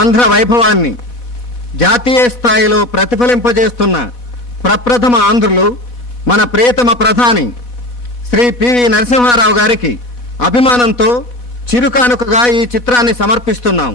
ఆంధ్ర వైభవాన్ని జాతీయ స్థాయిలో ప్రతిఫలింపజేస్తున్న ప్రప్రథమ ఆంధ్రులు మన ప్రియతమ ప్రధాని శ్రీ పివి నరసింహారావు గారికి అభిమానంతో చిరుకానుకగా ఈ చిత్రాన్ని సమర్పిస్తున్నాం.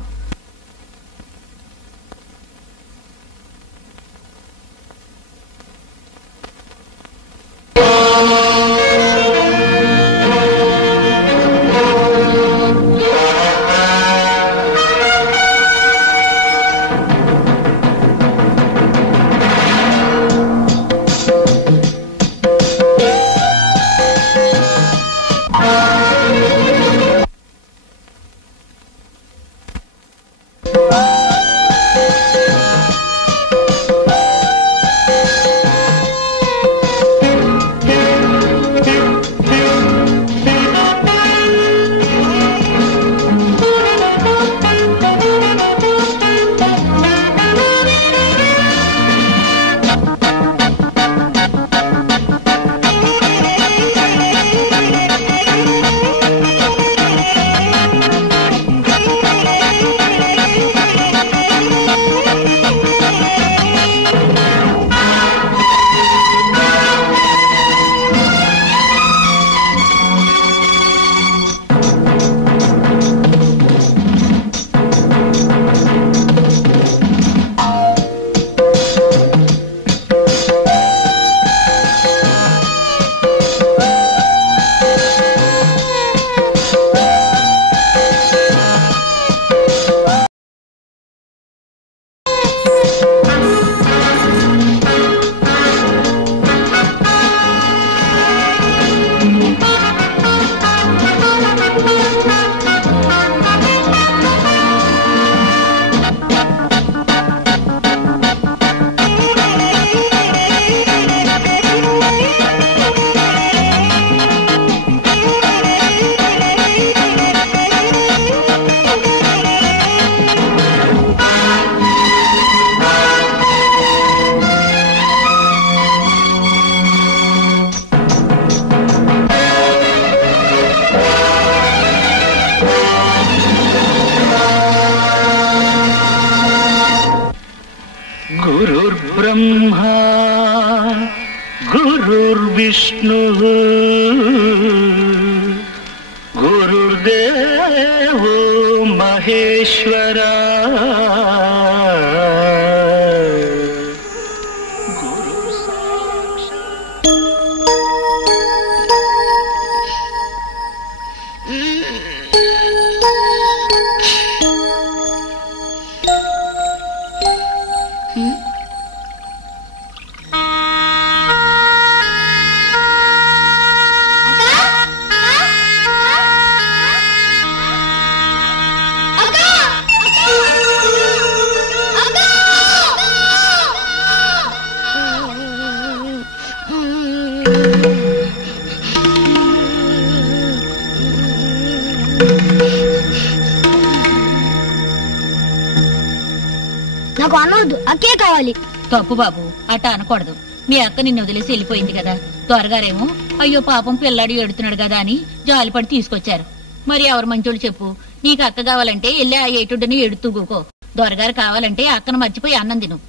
నాకు అనవద్దు, అక్కే కావాలి. తప్పు బాబు, అట్ట అనకూడదు. మీ అక్క నిన్ను వదిలేసి వెళ్ళిపోయింది కదా. త్వరగారేమో అయ్యో పాపం పిల్లాడు ఏడుతున్నాడు కదా అని జాలిపడి తీసుకొచ్చారు. మరి ఎవరు మంచోళ్ళు చెప్పు. నీకు అక్క కావాలంటే వెళ్ళి ఆ ఏటుడిని ఎడుతూ కూకో. దొరగారు కావాలంటే అక్కను మర్చిపోయి అన్నం తిను,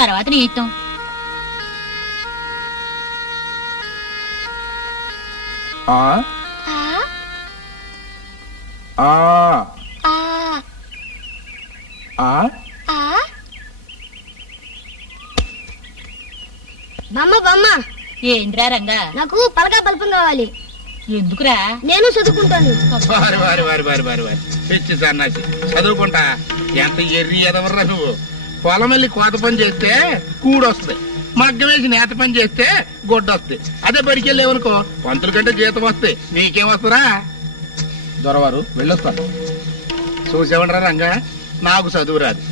తర్వాత నీ ఇష్టం. బమ్మ బమ్మ. ఏంద్రా రంగా? నాకు పలకా పల్పం కావాలి. ఎందుకురా? నేను చదువుకుంటాను. పిచ్చి సన్నాసి, చదువుకుంటా? ఎంత ఎర్రి ఎదవర్రా నువ్వు. పొలం వెళ్ళి కోత పని చేస్తే కూడొస్తుంది, మగ్గం వేసి నేత పని చేస్తే గొడ్డొస్తుంది. అదే బడికెళ్ళేవనుకో పంతుల కంటే జీతం వస్తాయి, నీకేం వస్తురా? దొరవారు వెళ్ళొస్తాను. చూసేవంటరా రంగా, నాకు చదువు రాదు.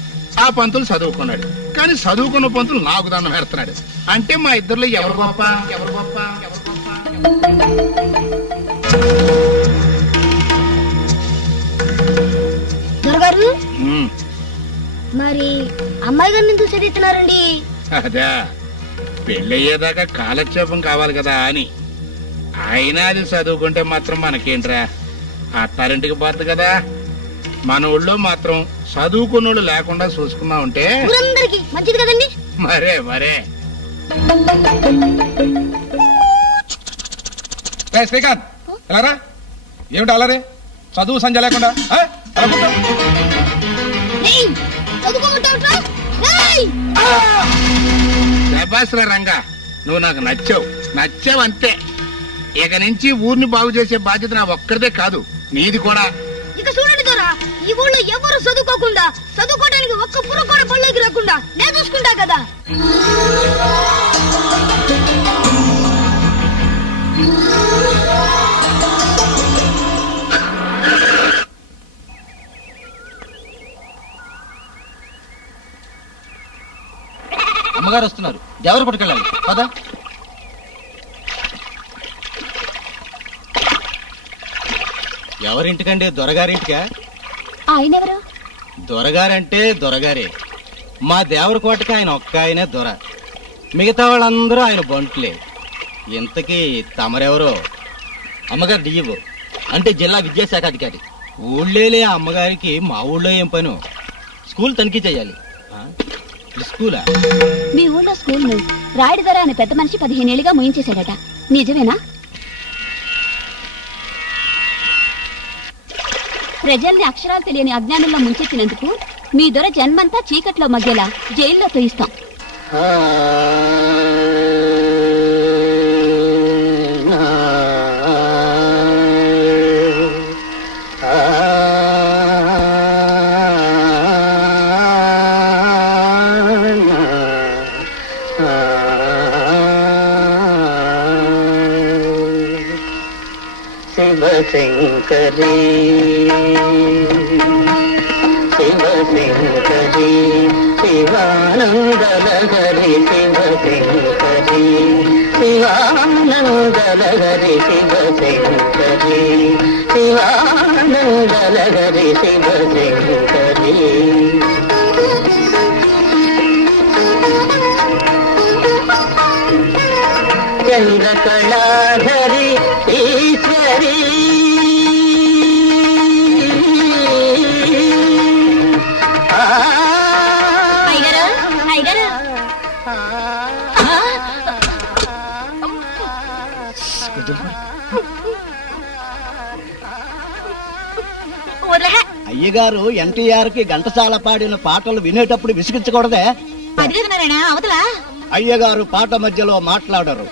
ఆ పంతులు చదువుకున్నాడు, కానీ చదువుకున్న పంతులు నాకు దండం పెడుతున్నాడు. అంటే మా ఇద్దరులో ఎవరు గొప్ప? ఎవరు గొప్ప? ఎవరు గొప్ప? దొరగారు, మరి అమ్మాయి గారిని ఎందుకు చదివిస్తున్నారండి? అదా, పెళ్ళయ్యేదాకా కాలక్షేపం కావాలి కదా అని. ఆయన అది చదువుకుంటే మాత్రం మనకేంట్రా, అత్తారింటికి పోద్ది కదా. మన ఊళ్ళో మాత్రం చదువుకున్నోళ్ళు లేకుండా చూసుకున్నా ఉంటే ఊరందరికి మంచిది కదండి. మరే మరే. శ్రీకాంత్ ఎలారా? ఏమిటి అలారే? చదువు సంజ లేకుండా శభాస్రా రంగా, నువ్వు నాకు నచ్చావు అంతే. ఇక నుంచి ఊరిని బాగు చేసే బాధ్యత నా ఒక్కరిదే కాదు, నీది కూడా. ఇక చూడండి దొరా, ఈ ఊళ్ళో ఎవరు చదువుకోకుండా, చదువుకోవడానికి ఒక్క పుర్ర కూడా పళ్ళకి రాకుండా నేను చూసుకుంటా కదా. అమ్మగారు వస్తున్నారు, ఎవరు పట్టుకెళ్ళాలి పదా. ఎవరింటికండి? దొరగారింటికా? ఆయనెవరు? దొరగారంటే దొరగారే. మా దేవర కోటకి ఆయన ఒక్క ఆయనే దొర, మిగతా వాళ్ళందరూ ఆయన బంట్లే. ఇంతకీ తమరెవరో? అమ్మగారు డిఈఓ, అంటే జిల్లా విద్యాశాఖ అధికారి. ఊళ్ళేలే అమ్మగారికి మా ఊళ్ళో ఏం పను? స్కూల్ తనిఖీ చేయాలి. స్కూలా? మీ ఊళ్ళో స్కూల్ ను రాయుడు ధర అనే పెద్ద మనిషి 15 ఏళ్లుగా ముయించేశాడట, నిజమేనా? ప్రజల్ని అక్షరాలు తెలియని అజ్ఞానంలో ముంచెత్తినందుకు మీ దొర జన్మంతా చీకట్లో మధ్యలా జైల్లో తోయిస్తాం. శివశంకరీ శివశంకరీ శివానందలహరి శివశంకరీ శివానందలహరి శివశంకరీ శివానందలహరి శివశంకరీ. చంద్రకళాధరి ఈశ్వరీ అయ్యగారు ఎన్టీఆర్ కి ఘంటసాల పాడిన పాటలు వినేటప్పుడు విసిగించకూడదే? అవతలా అయ్యగారు పాట మధ్యలో మాట్లాడరు,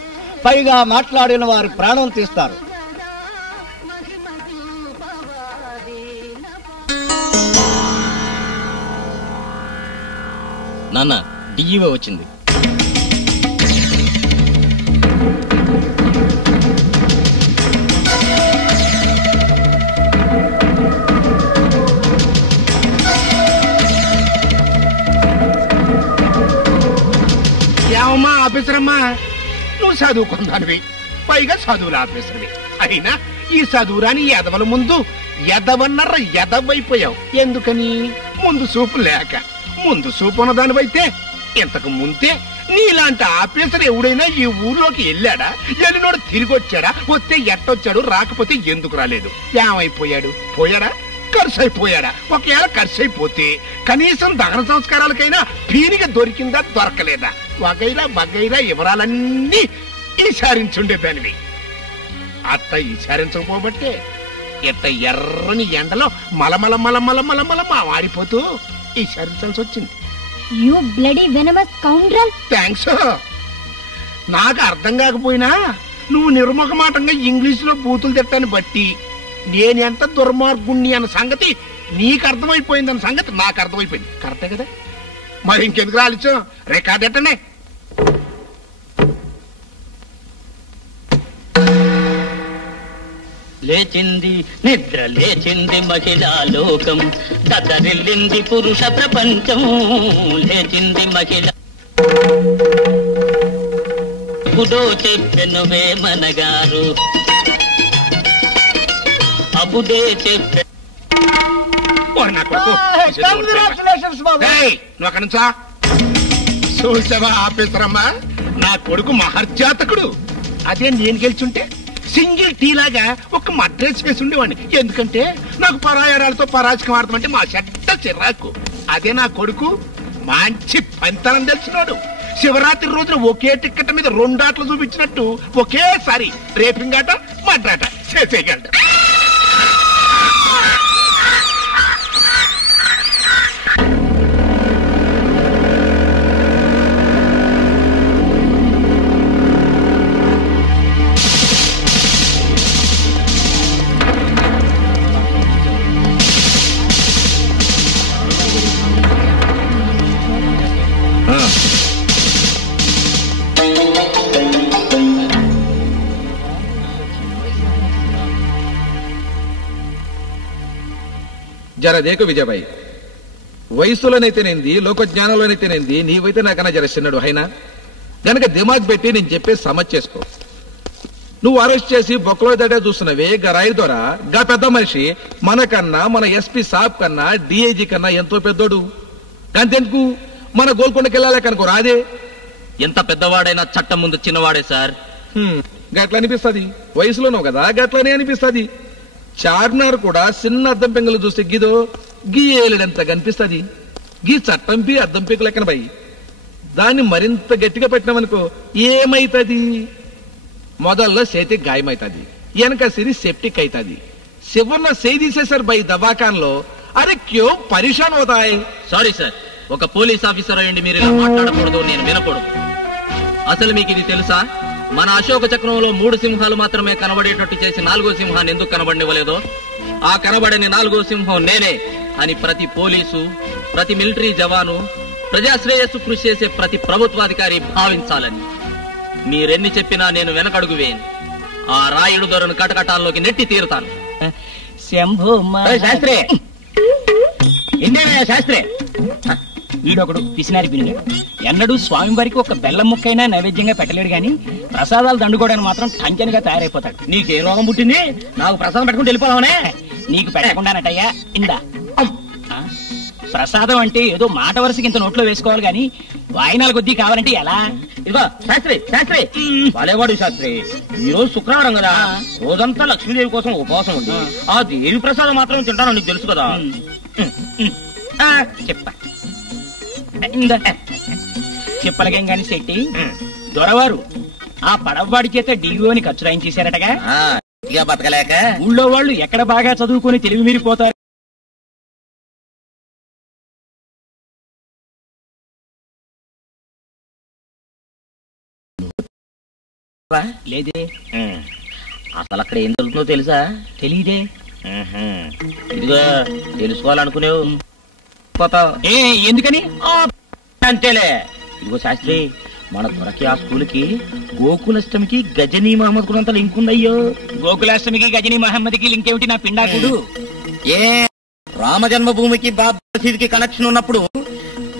పైగా మాట్లాడిన వారి ప్రాణం తీస్తారు. నాన్న, డిఈఓ వచ్చింది. ఏమమ్మా ఆఫీసరమ్మా, నువ్వు చదువుకుందానివి, పైగా చదువులు ఆఫీసర్వి. అయినా ఈ చదువురాని ఎదవల ముందు ఎదవన్నర ఎదవైపోయావు. ఎందుకని? ముందు చూపు లేక. ముందు చూపు ఉన్న దానివైతే ఇంతకు ముందే నీలాంటి ఆఫీసర్ ఎవడైనా ఈ ఊర్లోకి వెళ్ళాడా? వెళ్ళినోడు తిరిగి వచ్చాడా? వస్తే ఎట్టొచ్చాడు, రాకపోతే ఎందుకు రాలేదు? ఏమైపోయాడు? పోయాడా? ఖర్చు అయిపోయాడా? ఒకవేళ ఖర్చు అయిపోతే కనీసం దహన సంస్కారాలకైనా పీనిగా దొరికిందా, దొరకలేదా? వగైరా బగైరా వివరాలన్నీ ఈసారించుండేదానివి. అత్త ఈసారించకపోబట్టే ఇట్ట ఎర్రని ఎండలో మలమల మలమల మలమల మా వాడిపోతూ ఈసారించాల్సి వచ్చింది. You bloody venomous scoundrel. Thanks. నాకు అర్థం కాకపోయినా నువ్వు నిర్ముఖమాటంగా ఇంగ్లీషులో బూతులు తిట్టాన్ని బట్టి నేనెంత దుర్మార్గుణ్ణి అన్న సంగతి నీకు అర్థమైపోయిందన్న సంగతి నాకు అర్థమైపోయింది. కరెక్టే కదా? మరి ఇంకెందుకు రాలిచో రికార్డ్ ఎట్టనే. లేచింది నిద్ర లేచింది మహిళా లోకం, దద్దరిల్లింది పురుష ప్రపంచం. లేచింది మహిళ అప్పుడో చెప్పెను వేమనగారు, అప్పుడే చెప్పె. చూసావా ఆఫీసరమ్మా, నా కొడుకు మహర్జాతకుడు. అదే నేను గెలిచుంటే సింగిల్ టీ లాగా ఒక మద్రాస్ వేసి ఉండేవాడిని. ఎందుకంటే నాకు పరాయారాలతో పరాజకం ఆడతామంటే మా చెడ్డ చిరాకు. అదే నా కొడుకు మంచి పంతనం తెలిసినాడు. శివరాత్రి రోజున ఒకే టిక్కెట్ మీద 2 ఆటలు చూపించినట్టు ఒకేసారి రేపింగ్ ఆట మడ్రాట చేసేయగలడు. జర దేకు విజయబాయి, వయసులోనైతేనేంది, లోకజ్ఞానంలోనైతేనేంది, నీవైతే నాకన్నా జర చిన్నడు అయినా గనక దిమాగ్ పెట్టి నేను చెప్పే సమజ్ చేసుకో. నువ్వు అరెస్ట్ చేసి బొక్కలో దడే చూస్తున్నవే గరాయి ద్వారా గా పెద్ద మనిషి మనకన్నా, మన ఎస్పీ సాబ్ కన్నా, డిఐజీ కన్నా ఎంతో పెద్దోడు. అంతెందుకు మన గోల్కొండకి వెళ్ళాలి కనుకో రాదే. ఎంత పెద్దవాడైనా చట్టం ముందు చిన్నవాడే సార్. గట్ల అనిపిస్తుంది, వయసులోనో కదా గట్లనే అనిపిస్తుంది. చార్మినార్ కూడా చిన్న అద్దం పెంగులు చూస్తే గీదో గీ ఏలుడంత కనిపిస్తుంది. గీ చట్టంపి అద్దం పెంకు లెక్కన బై దాన్ని మరింత గట్టిగా పెట్టినామనుకో ఏమైతుంది? మొదల్లో చేతి గాయమైతుంది, వెనక సిరి సెప్టిక్ అవుతుంది, చివరిన చేయి తీసేసారు బై దవాఖాన్లో. అరే క్యో పరిశాన్ అవుతాయి. సారీ సార్, ఒక పోలీస్ ఆఫీసర్ అయ్యండి మీరు ఇలా మాట్లాడకూడదు, నేను వినకూడదు. అసలు మీకు ఇది తెలుసా? మన అశోక చక్రంలో 3 సింహాలు మాత్రమే కనబడేటట్టు చేసి 4వ సింహాన్ని ఎందుకు కనబడనివ్వలేదో? ఆ కనబడని 4వ సింహం నేనే అని ప్రతి పోలీసు, ప్రతి మిలిటరీ జవాను, ప్రజాశ్రేయస్సు కృషి చేసే ప్రతి ప్రభుత్వాధికారి భావించాలని. మీరెన్ని చెప్పినా నేను వెనకడుగు వేయను. ఆ రాయుడు దొరను కటకటాల్లోకి నెట్టి తీరుతాను. శంభో శాస్త్రి ఇందేనా శాస్త్రి? వీడొకడు పిసినారి పినిగాడు. ఎన్నడూ స్వామివారికి ఒక బెల్లం ముక్కైనా నైవేద్యంగా పెట్టలేడు గాని ప్రసాదాలు దండుకోవడానికి మాత్రం టంకెనుగా తయారైపోతాడు. నీకే రోగం పుట్టింది? నాకు ప్రసాదం పెట్టుకుని వెళ్ళిపోదామనే? నీకు పెట్టకుండానటయ్యా. ఇందా ప్రసాదం అంటే ఏదో మాట వరుసకి ఇంత నోట్లో వేసుకోవాలి గాని వాయినాల కొద్దీ కావాలంటే ఎలా? ఇదిగో శాస్త్రి, శాస్త్రి వాలేవాడు శాస్త్రి. ఈ రోజు శుక్రవారం కదా, రోజంతా లక్ష్మీదేవి కోసం ఉపవాసం ఉంది. ఆ దేవి ప్రసాదం మాత్రం తింటాను, నీకు తెలుసు కదా. చెప్పా చెప్పలకేం గాని శెట్టి దొరవారు ఆ పడవవాడి చేత డిఓని ఖర్చు రాయించేశారటగా. బతకలేక ఊళ్ళో వాళ్ళు ఎక్కడ బాగా చదువుకొని తెలివి మీరిపోతారు. లేదే. అసలు అక్కడ ఏం జరుగుతుందో తెలుసా? తెలీదే. ఇదిగో తెలుసుకోవాలనుకునేవు ఏ ఎందుకని? అంతేలే. ఇదిగో శాస్త్రి, మన దొరకి ఆ స్కూల్కి గోకులాష్టమికి గజనీ మహమ్మద్ కులంత లింక్ ఉందయ్యో. గోకులాష్టమికి గజనీ మహమ్మద్కి లింక్ ఏమిటి నా పిండాకుడు? ఏ రామ జన్మభూమికి బాబాకి కనెక్షన్ ఉన్నప్పుడు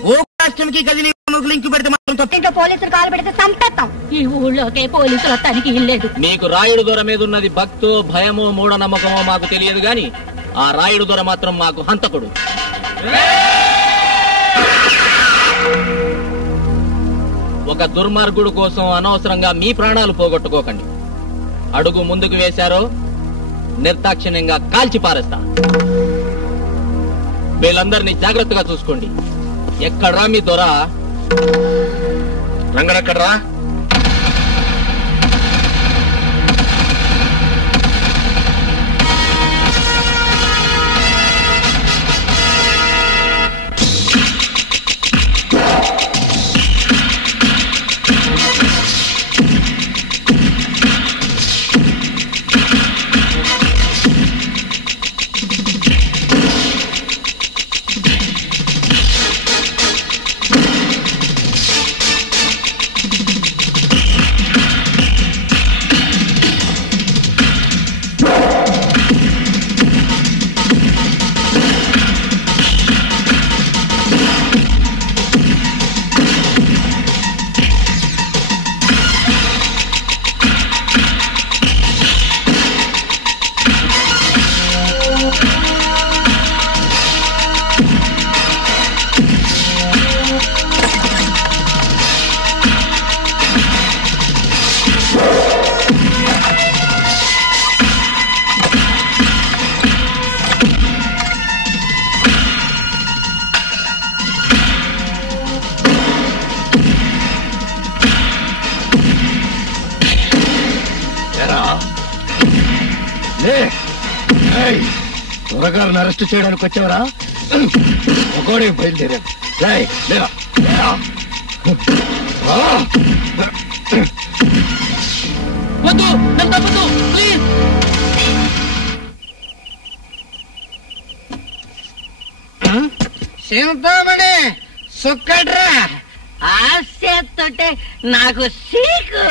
గోకులాష్టమికి గజనీ మహమ్మద్ లింక్ పెడితే మాత్రం ఇంకా పోలీసులు కాలు పెడితే చంపేస్తాం. ఈ ఊళ్ళోకే పోలీసులు వస్తానికి ఇల్లేదు. మీకు రాయుడు దొర మీద ఉన్నది భక్తో, భయమో, మూఢనమ్మకమో మాకు తెలియదు గాని ఆ రాయుడు దొర మాత్రం మాకు హంతకుడు. ఒక దుర్మార్గుడు కోసం అనవసరంగా మీ ప్రాణాలు పోగొట్టుకోకండి. అడుగు ముందుకు వేశారో నిర్దాక్షిణ్యంగా కాల్చి పారేస్తా. వీళ్ళందరినీ జాగ్రత్తగా చూసుకోండి. ఎక్కడ్రా మీ దొర? రంగడెక్కడ్రా? త్వరగారిని అరెస్ట్ చేయడానికి వచ్చావరా? ఒకడే బయలుదేరాడు. వద్దు, నన్ను తప్పదు, ప్లీజ్. సింతమణి సుక్కడ్రా, ఆ చేత్తోటే నాకు సీకు.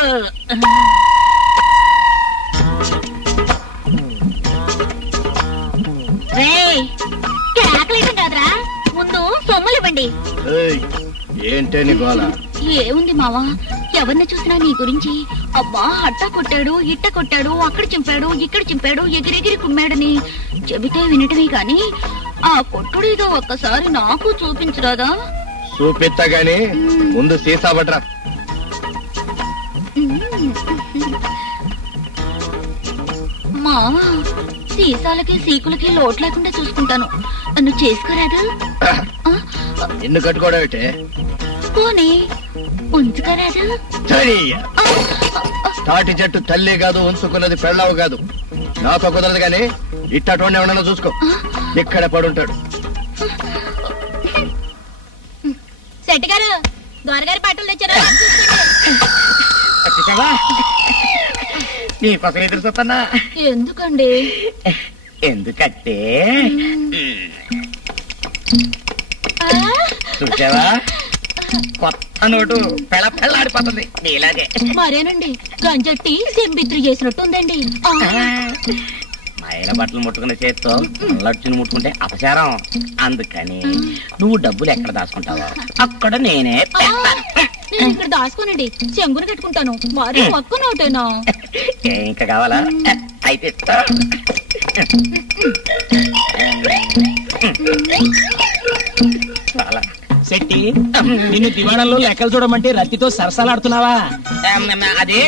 కేకలేయడం కాదురా, ముందు సొమ్ములు ఇవ్వండి. ఏంటే నీ గోల? ఏముంది మావా, ఎవరిని చూసినా నీ గురించి అబ్బా అట్ట కొట్టాడు, ఇట్ట కొట్టాడు, అక్కడ చింపాడు, ఇక్కడ చింపాడు, ఎగిరెగిరి కుమ్మాడని చెబితే వినటమే కాని ఆ కొట్టుడేదో ఒక్కసారి నాకు చూపించరాదా? చూపిస్తా గాని ముందు సీసా పట్రా. మావా, సీసాలకి సీకులకి లోటు లేకుండా చూసుకుంటాను, నన్ను చేసుకోరాదు? నిన్ను కట్టుకోవడం ఏంటే? పోనీ ఉంచుకోరాదు? తాటి చెట్టు తల్లి కాదు, ఉంచుకున్నది పెళ్ళావు కాదు. నాతో కుదరదు గాని ఇట్టటువంటి ఎవడన్నా చూసుకో, ఇక్కడే పడుంటాడు. శెట్టి గారు, దొరగారి బట్టలు తెచ్చారా? నీకోసం ఎదురు చూస్తున్నా. ఎందుకండి? ఎందుకంటే చూసావా, కొత్త నోటు పెళ్ళాడిపోతుంది నీలాగే. మరేనండి, గంజట్టి సెంబిత్రి చేసినట్టుందండి. మైల బట్టలు ముట్టుకున్న చేత్తో లడ్చుని ముట్టుకుంటే అపచారం. అందుకని నువ్వు డబ్బులు ఎక్కడ దాచుకుంటావో అక్కడ నేనే నేను ఇక్కడ దాచుకోనండి, చెంగును కట్టుకుంటాను. మరి ఒక్క నోటేనా? ఇంకా కావాలా? అయితే చాలా శెట్టి, నిన్ను దివాణంలో లెక్కలు చూడమంటే రత్తితో సరసాలాడుతున్నావా? అదే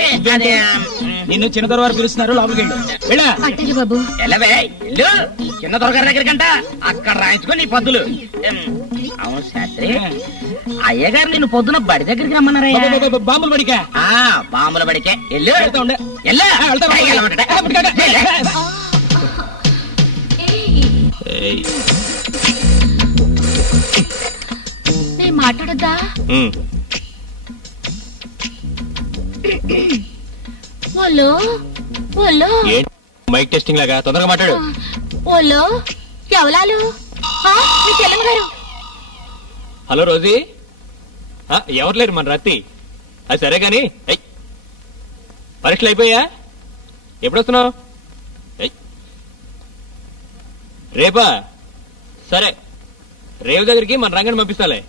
నిన్ను చిన్న దొరవారు పిలుస్తున్నారు, లోపలికి వెళ్ళు. అట్టండి బాబు. ఎల్లవే ఇల్లు చిన్న దొరగారి దగ్గరకంట, అక్కడ రాయించుకో నీ పద్దులు. అవును శాస్త్రి, అయ్యగారు నిన్ను పొద్దున బడి దగ్గరికి రమ్మన్నారా? బాంబుల బడికా? బాంబుల బడికే. ఎల్లు నేను మాట్లాడద్దా? ఓలో ఓలో, మైక్ టెస్టింగ్ లాగా తొందరగా మాట్లాడు. ఓలో ఎవలాలు? మీ చెల్లెమ్మ గారు. హలో రోజీ, ఎవరు లేరు మన రత్తి. అది సరే గాని పరీక్షలు అయిపోయా? ఎప్పుడొస్తున్నావు? రేపా? సరే, రేవు దగ్గరికి మన రంగని పంపిస్తాలే.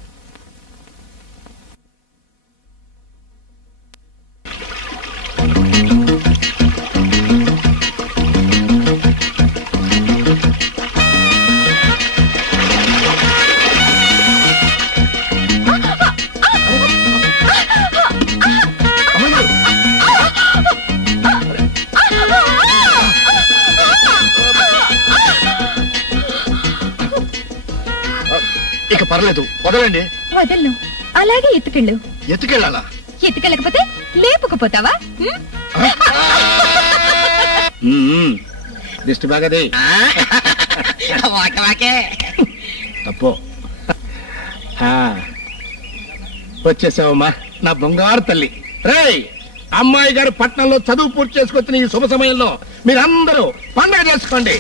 ఇక పర్లేదు, వదలండి. వదలను, అలాగే ఎత్తుకెళ్ళు. ఎత్తుకెళ్ళాలా? ఎత్తుకెళ్ళకపోతే లేపుకపోతావా? దిష్టి బాగదే. తప్పు. వచ్చేసావమ్మా నా బంగారు తల్లి. రేయ్, అమ్మాయి గారు పట్నంలో చదువు పూర్తి చేసుకొచ్చిన ఈ శుభ సమయంలో మీరందరూ పండుగ చేసుకోండి.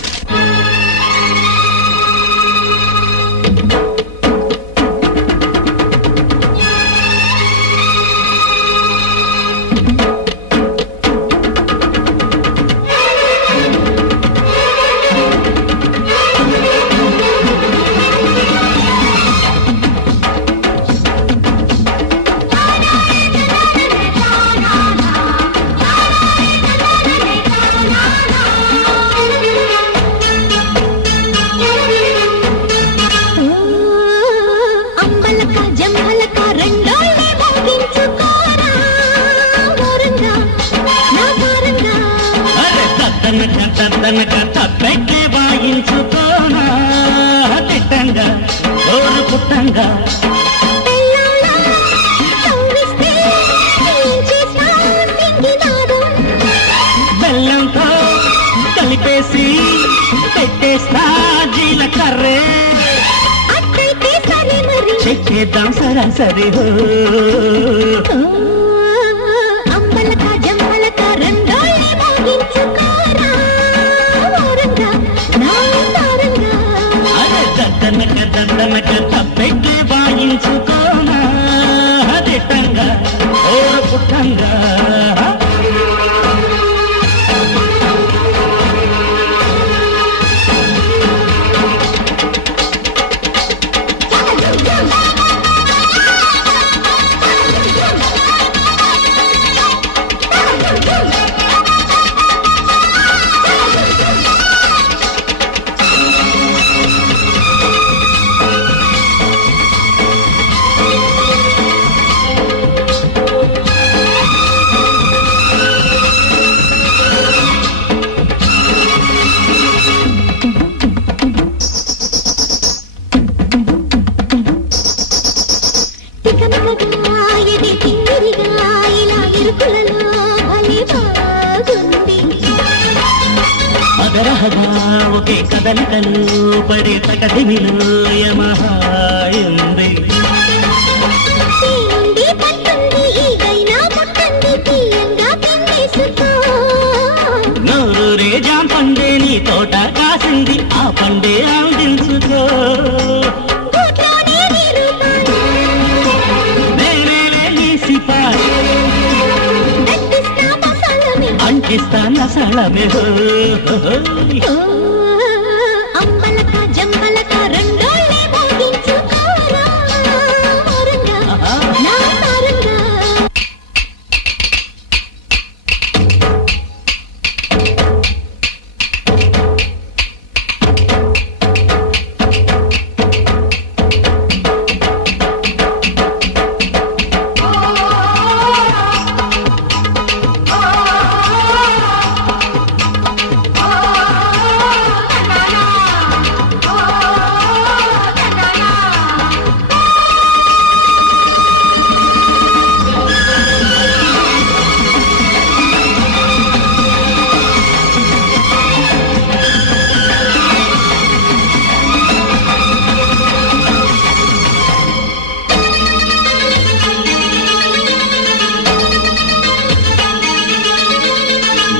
చేద్దాం సరాసరి హో అంబలక జంబలక రెండోళ్ళే మోగించుకోరా ఓరంగా నా తారంగా అరే దద్దనక తప్పెట్లే వాయించుకోనా దిట్టంగా ఓ పుట్టంగా అదరహగా ఒకే కదలికలు పడే తకదిమిలు యమహాయుంది నూరే జాం పండే నీ తోట కాసింది ఆ పండే ఆందించుకో నేనేలే నీ సిపాయి అంకిస్తాన సళమే అంబలక జంబలక రెండోళ్ళే మోగించుకోరా ఓరంగా నా తారంగా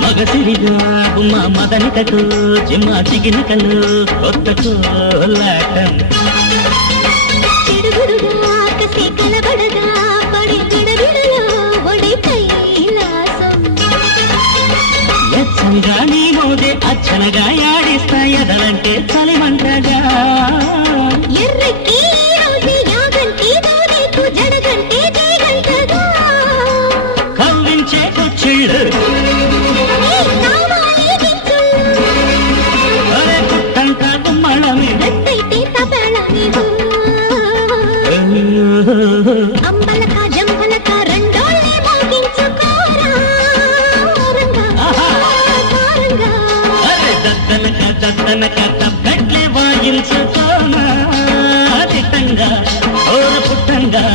మగసిరిగా గుమ్మ మదనికకు జిమ్మ చిగినకలు కొత్త కోలాటం చిడుగుడుగా కసి కలబడగా పడి విడవిడలో ఒడి కైలాసం ఎచ్చగా నీ మోదే అచ్చనగా యాడిస్తా ఎదలంటే చలిమంటగా ఎర్రకి రోజు యాగంటి దోరేకు జడగంటే జయగంటగా కవ్వించే కొచ్చిళ్ళు అరే పుట్టంట గుమ్మళమి ఎత్తైతే తబేళని అంబలక జంబలక రెండోళ్ళే మోగించుకోరా ఓరంగా తారంగా అరే దద్దనక తప్పెట్లే వాయించుకోనా దిట్టంగా ఓ పుట్టంగా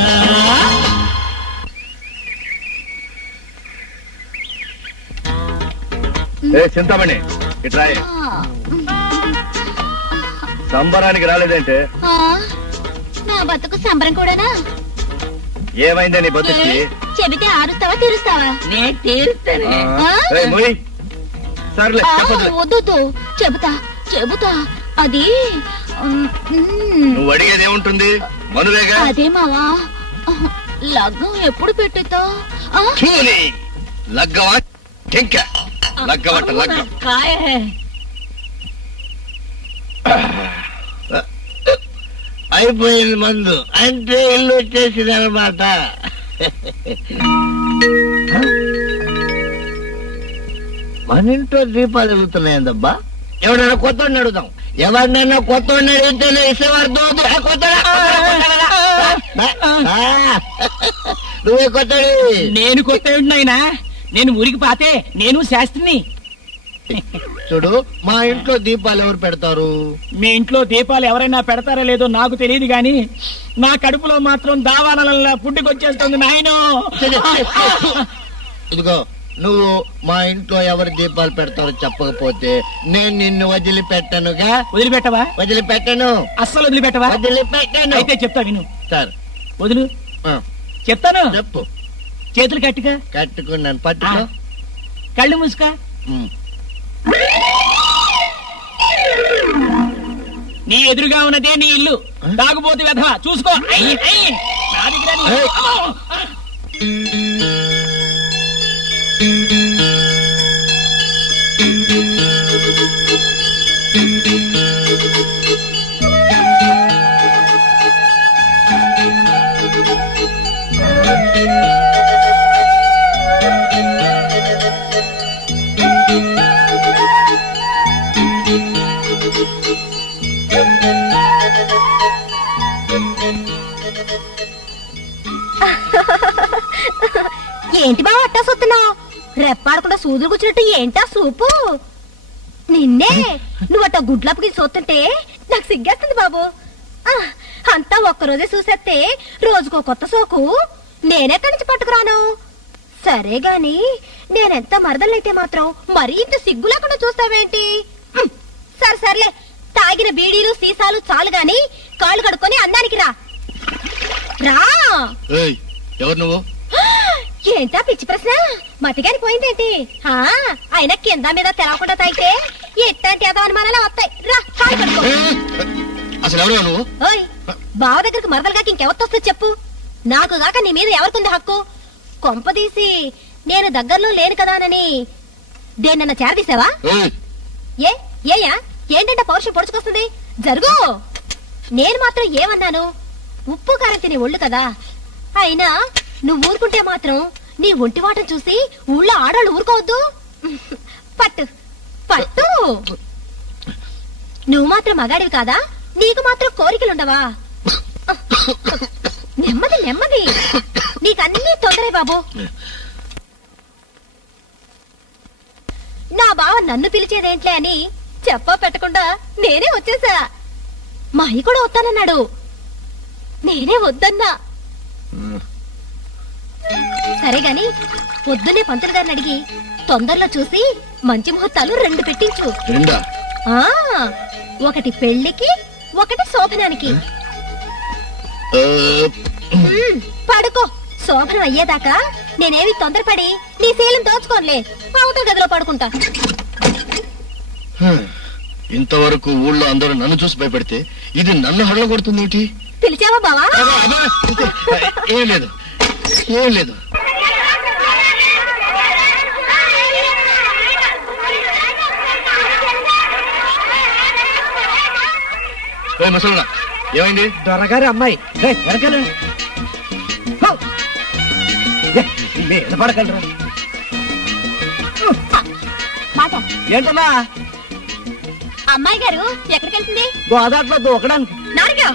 చింతామణి ఇట్రాయే సంబరానికి రాలేదంటే నా బతుకు సంబరం కూడానా ఏమైందే నీ బతుకి చెబితే ఆరుస్తావా తీరుస్తావా నేను తీరుస్తాను సర్లే వద్దు చెబుతా చెబుతా అది నువ్వు అడిగేది ఏముంటుంది మనువేగా అదే మావా లగ్గం ఎప్పుడు పెట్టితో లగ్గవా టెంక లగ్గవట లగ్గం అయిపోయింది మందు అంటే ఇల్లు వచ్చేసింది అనమాట. మన ఇంట్లో దీపాలు వెలుగుతున్నాయందబ్బా. ఎవడైనా కొత్త అడుగుతాం, ఎవరినైనా కొత్త అడిగితేనే ఇసేవారు నువ్వే కొత్త. నేను కొత్త నాయనా, నేను ఊరికి పాతే నేను శాస్త్రిని. చూడు, మా ఇంట్లో దీపాలు ఎవరు పెడతారు? మీ ఇంట్లో దీపాలు ఎవరైనా పెడతారో లేదో నాకు తెలియదు గాని నా కడుపులో మాత్రం దావానలా పుట్టుకొచ్చేస్తుంది నాయనో. ఇదిగో, నువ్వు మా ఇంట్లో ఎవరు దీపాలు పెడతారో చెప్పకపోతే నేను నిన్ను వదిలిపెట్టనుగా. వదిలిపెట్టవా? వదిలిపెట్టను. అస్సలు వదిలిపెట్టవా? వదిలిపెట్టను. అయితే చెప్తా విను. సార్, వదులు. చెప్తాను. చెప్పు. చేతులు కట్టుగా. కట్టుకున్నాను. పట్టుకో. కళ్ళు మూసుకో. నీ ఎదురుగా ఉన్నదే నీ ఇల్లు. తాగుబోతు వెధవా చూసుకో. నా దగ్గర ఏంటి బావ అట్టా సొత్తున్నావు? రెప్పాడకుండా సూదులు కూర్చున్నట్టు ఏంటా సూపు? నిన్నే నువ్వట్ట గుడ్లప్పకి సొత్తుంటే నాకు సిగ్గేస్తుంది బాబు. అంతా ఒక్కరోజే చూసేస్తే రోజుకో కొత్త సోకు నేనెక్కడి నుంచి పట్టుకురాను? సరే గాని నేనెంత మరదలైతే మాత్రం మరీ ఇంత సిగ్గు లేకుండా చూస్తావేంటి? సరే సర్లే, తాగిన బీడీలు సీసాలు చాలు గాని కాళ్ళు కడుక్కొని అందానికి రా. రా. ఎవరు నువ్వు? ఏంటా పిచ్చి ప్రశ్న? మతిగాని పోయిందేంటి? అయినా కింద మీద తెలవకుండా తాగితే ఎట్లాంటి ఏదో అనుమానాలు వస్తాయి. రా కాళ్ళు కడుక్కో. అసలు ఎవరు నువ్వు? ఓయ్, బావ దగ్గరకు మరదలుగాక ఇంకెవరితొస్తుంది చెప్పు? నాకు గాక నీ మీద ఎవరికుంది హక్కు? కొంపదీసి నేను దగ్గరలో లేను కదానని దేన్నన్నా చేరదీసావా? ఏయా ఏంటంటే పౌరుషం పొడుచుకొస్తుంది? జరుగు. నేను మాత్రం ఏమన్నాను? ఉప్పు కారం తినే ఒళ్ళు కదా. అయినా నువ్వు ఊరుకుంటే మాత్రం నీ ఒంటి వాటం చూసి ఊళ్ళో ఆడవాళ్ళు ఊరుకోవద్దు. పట్టు పట్టు. నువ్వు మాత్రం మగాడివి కాదా? నీకు మాత్రం కోరికలుండవా? నెమ్మది నెమ్మది, నీకన్నీ తొందరే బాబు. నా బావ నన్ను పిలిచేదేంట్లే అని చెప్పా పెట్టకుండా నేనే వచ్చేసా. మా అయ్య కూడా వస్తానన్నాడు, నేనే వద్దన్నా. సరే గాని పొద్దున్నే పంతులు గారిని అడిగి తొందరలో చూసి మంచి ముహూర్తాలు 2 పెట్టించు. ఒకటి పెళ్లికి, ఒకటి శోభనానికి. పడుకో. శోభనం అయ్యేదాకా నేనేమి తొందరపడి నీ శీలం దోచుకోనులే. అవతల గదిలో పడుకుంటా. ఇంతవరకు ఊళ్ళో అందరూ నన్ను చూసి భయపడితే ఇది నన్ను హడల కొడుతుంది. పిలిచావా బావా? ఏం లేదు, ఏం లేదు. మసలుడా ఏమైంది? దొరగారి అమ్మాయి వెనకాల పడగలరా? ఏంటమ్మా? అమ్మాయి గారు ఎక్కడికి వెళ్తుంది? గోదాట్లో దూకడానికి. నాలుగా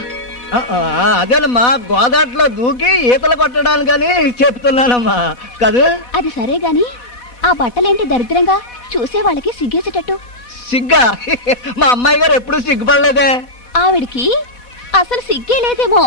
అదేనమ్మా, గోదాట్లో దూకి ఈతలు కొట్టడానికని చెప్తున్నానమ్మా కదా. అది సరే గాని ఆ బట్టలేంటి దరిద్రంగా చూసే వాళ్ళకి సిగ్గేసేటట్టు? సిగ్గా? మా అమ్మాయి గారు ఎప్పుడు సిగ్గుపడలేదే. ఆవిడికి అసలు సిగ్గే లేదేమో.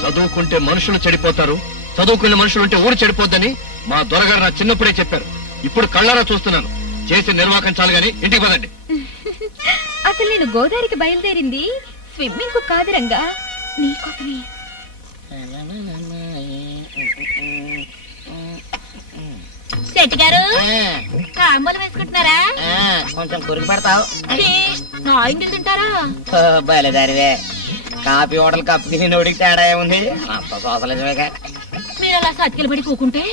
చదువుకుంటే మనుషులు చెడిపోతారు, చదువుకునే మనుషులు ఉంటే ఊరు చెడిపోద్దని మా దొరగారు నా చిన్నప్పుడే చెప్పారు. ఇప్పుడు కళ్ళారా చూస్తున్నాను. చేసి నిర్వాకం చాలు గాని ఇంటికి పదండి. అసలు నేను గోదావరికి బయలుదేరింది స్విమ్మింగ్ కు కాదు రంగా, నీకోసమే. శెట్టి గారు తాంబూలం వేసుకుంటున్నారా? కొంచెం కురికి పెడతావు. నా ఇంటికి తింటారా? బయలుదేరివే. కాఫీ హోటల్ కప్పు తినోడికి తేడా ఏముంది? అంత సోసలేక మీరు అలా సతికిల పడి కూకుంటే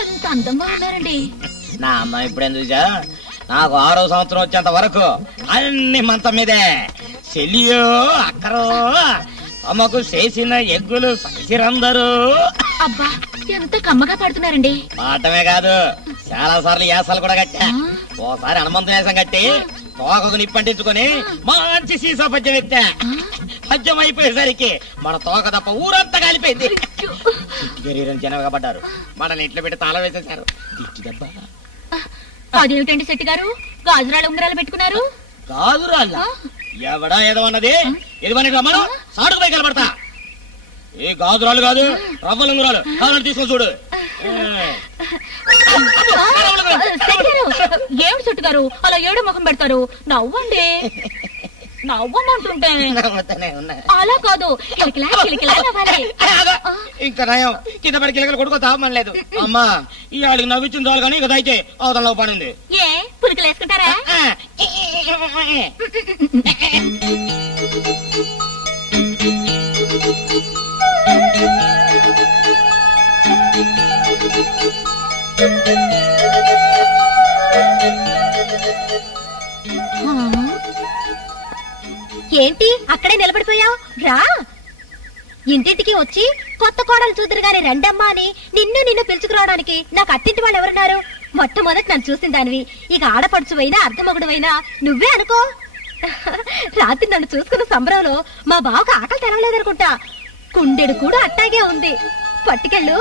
ఎంత అందంగా ఉన్నారండి. నా అమ్మ ఇప్పుడేం చూసా, నాకు 6వ సంవత్సరం వచ్చేంత వరకు అన్ని మంచం మీదే. చెల్లియో అక్కరో అమ్మకు చేసిన ఎగ్గులు సంచిరందరూ. అబ్బా ఎంత కమ్మగా పడుతున్నారండి. పాఠమే కాదు, చాలా సార్లు యాసాలు కూడా కట్టా. ఓసారి హనుమంతుని వేసం కట్టి తోకకు నిప్పంటించుకొని మంచి సీసా పద్యం ఎత్తా. పద్యం అయిపోయేసరికి మన తోక తప్ప ఊరంతా కాలిపోయింది. శరీరం జనవగా పడ్డారు. మన ఇంట్లో పెట్టి తాళం వేసేశారు. దెబ్బ. అదేమిటండి శెట్టి గారు గాజురాలు ఉంగరాలు పెట్టుకున్నారు? గాజురాళ్ళ ఎవడా ఏదో అన్నది? ఇది మనకి రమ్మను, సాడుకు పై కలబడతా. ఏ గాజురాలు కాదు, రవ్వలుంగురాలు కావాలని తీసుకొని చూడు. ఏమిటి చెట్టు గారు అలా ఏడు ముఖం పెడతారు? నవ్వండి. నవ్వమంటుంటే అలా కాదు, కిలకిలా కిలకిలా నవ్వాలి. ఇంకా నయం కింద పడి కిలకలు కొడుకో తాపమనలేదు. అమ్మా ఈ ఆడికి నవ్వించిన చాలు కానీ ఇక దయచే అవతల పడింది. ఏ పురికలు వేసుకుంటారా? ఏంటి అక్కడే నిలబడిపోయావు? రా, ఇంటింటికి వచ్చి కొత్త కోడలు చూద్దరు గాని రెండమ్మా అని నిన్ను పిలుచుకురావడానికి నాకు అత్తింటి వాళ్ళు ఎవరున్నారు? మొట్టమొదటి నన్ను చూసిన దానివి, ఇక ఆడపడుచువైనా అర్ధమొగుడువైనా నువ్వే అనుకో. రాత్రి నన్ను చూసుకున్న సంబరంలో మా బావకు ఆకలి తెరవలేదనుకుంటా. కుండెడు కూడా అట్టాగే ఉంది, పట్టుకెళ్ళు.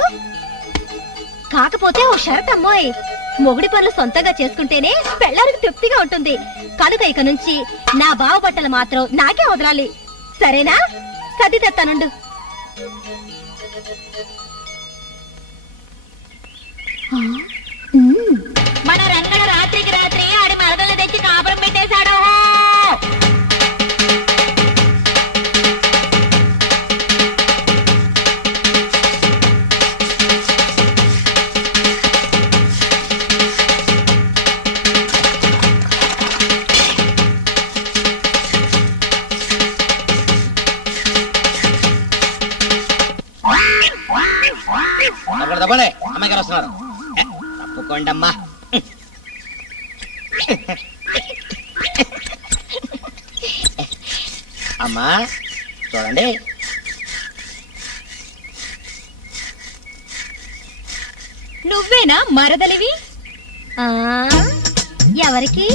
కాకపోతే ఓ షరత్ అమ్మాయి, మొగుడి పనులు సొంతంగా చేసుకుంటేనే పెళ్ళానికి తృప్తిగా ఉంటుంది. కనుక ఇక నుంచి నా బావ బట్టలు మాత్రం నాకే వదలాలి, సరేనా? సర్ది తెస్తానుండు. మన రంగడ రాత్రికి రాత్రి ఆడి మరదలు తెచ్చి కాపురం పెట్టేశాడు. అక్కడ తప్పలే అమ్మాయి గారు వస్తున్నారు. తప్పుకోండమ్మా. అమ్మా చూడండి, నువ్వేనా మరదలివి? ఎవరికి?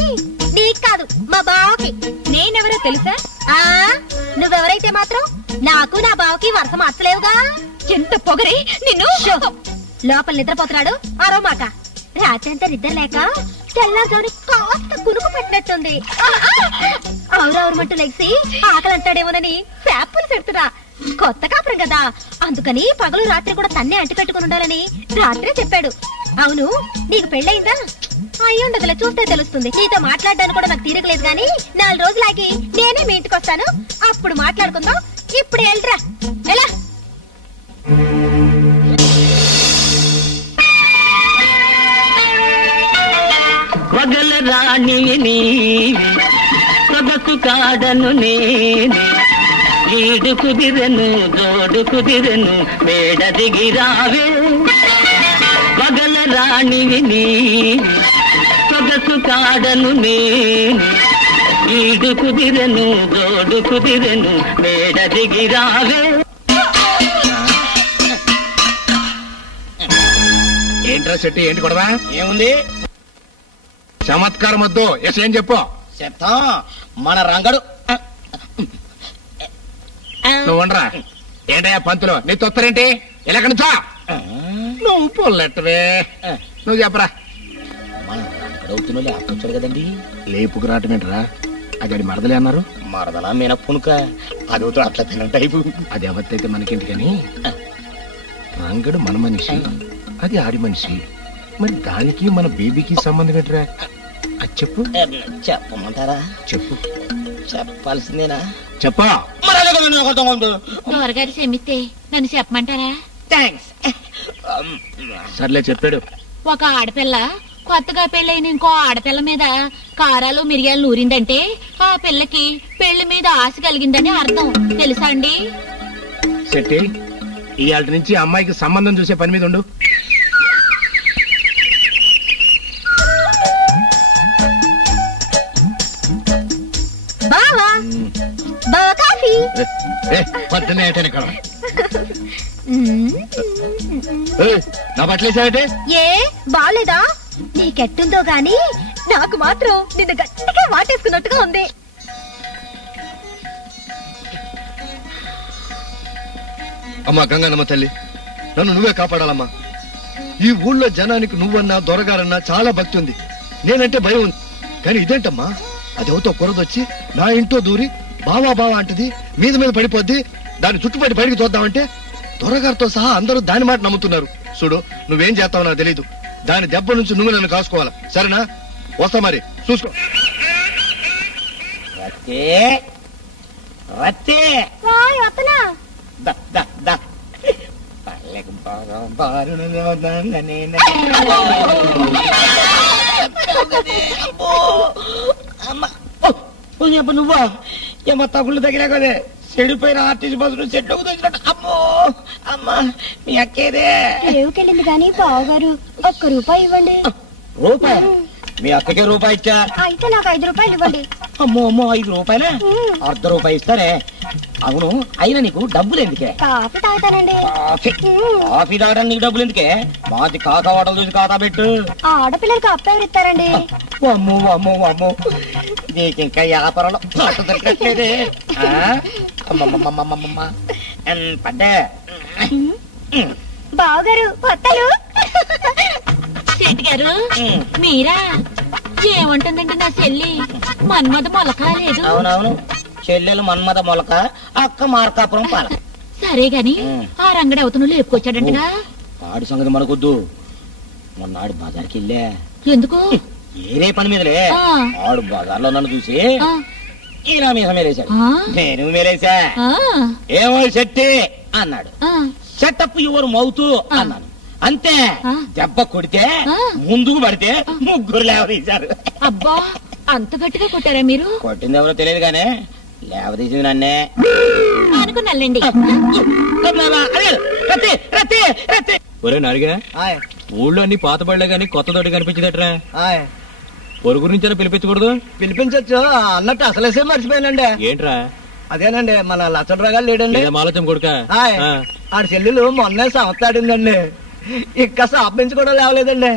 నీకు కాదు, మా బావకి. నేనెవరో తెలుసా? నువ్వెవరైతే మాత్రం నాకు నా బావకి వరుస మార్చలేవుగా. ఎంత పొగరే నిన్ను! లోపల నిద్రపోతున్నాడు, అరో మాట. రాత్రంతా నిద్ర లేక తెల్లారుజామున కాస్త కునుకు పెట్టినట్టుంది. అవురవురమంటూ లెగిసి ఆకలి అంటాడేమోనని శాపులు పెడుతున్నా. కొత్త కాపురం కదా, అందుకని పగలు రాత్రి కూడా తన్నే అంటి పెట్టుకుని ఉండాలని రాత్రే చెప్పాడు. అవును, నీకు పెళ్ళయిందా? అయ్యుండదులే, చూస్తే తెలుస్తుంది. నీతో మాట్లాడడానికి కూడా నాకు తీరకలేదు గాని 4 రోజులాగి నేనే మీ ఇంటికి వస్తాను, అప్పుడు మాట్లాడుకుందాం. ఇప్పుడు వెళ్ళరా, ఎలా? పగల రాణి సొగసు కాడను నేను, ఈడు కుదిరెను జోడు కుదిరెను మేడ దిగిరావే. పగల రాణి సొగసు కాడను నేను, ఈడు కుదిరెను జోడు కుదిరెను మేడ దిగిరావే. ఏంట్రా చెట్టు, ఏంటి గొడవ? ఏముంది? చమత్కారం వద్దు, ఏం చెప్పు. చెప్తాం. మన రంగడు నువ్వు ఉండరా. ఏంటయ్యా పంతులు, నీ తొత్తరేంటి? ఎలాగ నుంచో నువ్వు పొల్లెట్టవే. నువ్వు చెప్పరా. మన రంగడవుతున్న లేపొచ్చాడు కదండి. లేపుకు రావటమేంటరా? అది మరదలే అన్నారు. మరదలా మీనప్పునుక అదవుతూ అట్లా తిన టైపు. అది ఎవరితైతే మనకేంటి కానీ, రంగడు మన మనిషి, అది ఆడి మనిషి. మరి దానికి మన బేబీకి సంబంధం ఏంటరా? అది చెప్పు. చెప్పమంటారా? చెప్పు. చెప్పాల్సిందేనా? చెప్పా. దొరగారు క్షమిస్తే నన్ను చెప్పమంటారా? థ్యాంక్స్. సర్లే చెప్పాడు. ఒక ఆడపిల్ల కొత్తగా పెళ్ళైన ఇంకో ఆడపిల్ల మీద కారాలు మిరియాలు నూరిందంటే ఆ పిల్లకి పెళ్లి మీద ఆశ కలిగిందని అర్థం, తెలుసా అండి? శెట్టి, ఇవాళ నుంచి అమ్మాయికి సంబంధం చూసే పని మీద ఉండు. బావా, బావా కాఫీ. పొద్దున్నే ఇక్కడ నా బట్టలేసావంటే ఏ బాలేదా? నీకెట్టుందో గాని నాకు మాత్రం నిన్ను గట్టిగా వాటేసుకున్నట్టుగా ఉంది. అమ్మా గంగన్నమ్మ తల్లి, నన్ను నువ్వే కాపాడాలమ్మా. ఈ ఊళ్ళో జనానికి నువ్వన్నా దొరగారన్నా చాలా భక్తి ఉంది, నేనంటే భయం ఉంది. కానీ ఇదేంటమ్మా, అదేవతో కురదొచ్చి నా ఇంట్లో దూరి బావా బావా అంటది, మీద మీద పడిపోద్ది. దాన్ని చుట్టుపట్టి బయటికి చూద్దామంటే దొరగారితో సహా అందరూ దాని మాట నమ్ముతున్నారు. చూడు, నువ్వేం చేస్తావో నాకు తెలీదు, దాని దెబ్బ నుంచి నువ్వు నన్ను కాసుకోవాలి, సరేనా? వస్తా మరి, చూసుకో. నువ్వా ఏమో తగుళ్ళు తగినా కదే చెడిపోయిన ఆర్టీసీ బస్సులు చెట్లకు తెచ్చినట్టు. అమ్మో అమ్మా మీ అక్కేదే రేవుకెళ్ళింది కానీ బావగారు ₹1 ఇవ్వండి. రూపాయి? మీ అక్కకే రూపాయి ఇచ్చా? అయితే నాకు ₹5 ఇవ్వండి. అమ్మో అమ్మో ₹5? ₹1 ఇస్తారే. అవును, అయినా నీకు డబ్బులు ఎందుకే? కాఫీ తాగుతానండి. కాఫీ తాగడానికి నీకు డబ్బులు ఎందుకే? మాది కాకా వాటలు చూసి కాకా పెట్టు. ఆడపిల్లలకి అప్పు ఎవరు ఇస్తారండి? అమ్మో అమ్మో అమ్మో నీకు ఇంకా వ్యాపారంలో పట్టు దొరకట్లేదే. అమ్మమ్మమ్మమ్మమ్మ పడ్డే. బావగారు వత్తలు. శెట్టి గారు మీరా? ఏమంటుందండి నా చెల్లి? మన్మద మొలక లేదు. అవునవును, చెల్లెలు మన్మద మొలక, అక్క మార్కాపురం పాల. సరే గాని ఆ రంగడి అవతను లేపుకొచ్చాడంటగా. ఆడి సంగతి మనకొద్దు. మొన్నాడు బజార్కి వెళ్ళా. ఎందుకు? ఏరే పని మీదలే. ఆడు బజార్లో నన్ను చూసి ఇలా మీద మేలేశాడు. నేను మేలేసా. ఏమో శెట్టి అన్నాడు. సెటప్ యువర్ మౌత్ అన్నాను. అంతే, దెబ్బ కొడితే ముందుకు పడితే ముగ్గురు లేవదీశారు. అబ్బా, అంత గట్టిగా కొట్టారా మీరు? కొట్టింది ఎవరో తెలియదు గానే లేవదీసింది నన్నే అనుకున్నాళ్ళండి. ఒరే నారిగా, ఊళ్ళో అన్ని పాత బళ్ళే గాని కొత్త తోటి కనిపించదట్రా. పొరుగు నుంచి పిలిపించకూడదు? పిలిపించచ్చు అన్నట్టు అసలేసే మర్చిపోయానండి. ఏంట్రా? అదేనండి, మన లచ్చడ్రాగా లేడండి. మాలచం కొడుక ఆడి చెల్లెలు మొన్నే సంవత్సరాడిందండి. ఇంకా షాప్ నుంచి కూడా లేవలేదండి.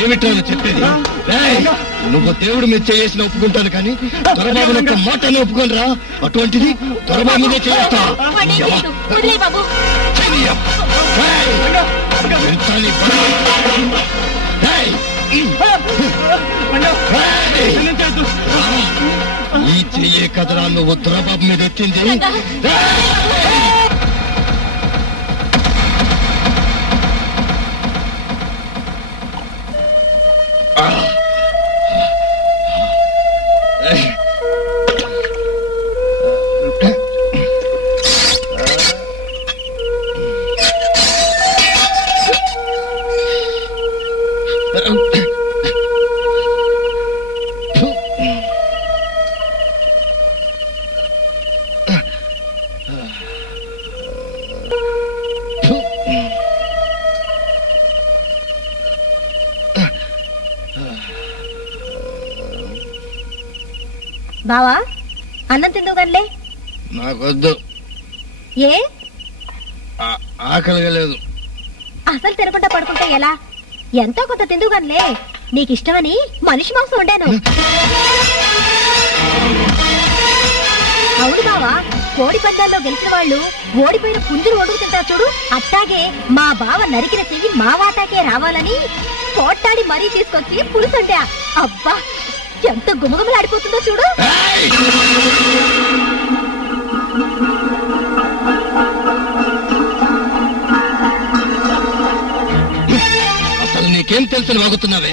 ఏమిటో చెప్పేది? నువ్వు దేవుడు మీద చేసిన ఒప్పుకుంటాను కానీ దొరబాబు యొక్క మాటని ఒప్పుకోనరా. అటువంటిది దొరబాబు మీదే చేస్తా. ఈ చెయ్యే కదరా నువ్వు దొరబాబు మీద వచ్చింది. బావా, అన్నం తిందువు గన్లే. నాకొద్దు. ఏ? ఆకలిగా లేదు. అసలు తినకుండా పడుకుంటే ఎలా? ఎంతో కొంత తిందువు గన్లే. నీకిష్టమని మనిషి మాంసం వండాను. అవును బావా, కోడి పందాల్లో గెలిచిన వాళ్ళు ఓడిపోయిన పుంజులు వండుకు తింటారు చూడు, అట్టాగే మా బావ నరికిన చెయ్యి మా వాటాకే రావాలని పోట్టాడి మరీ తీసుకొచ్చి పులుసండా. అబ్బా ఎంత గుమగుమలాడిపోతుందో చూడు. అసలు నీకేం తెలుసు వాగుతున్నావే?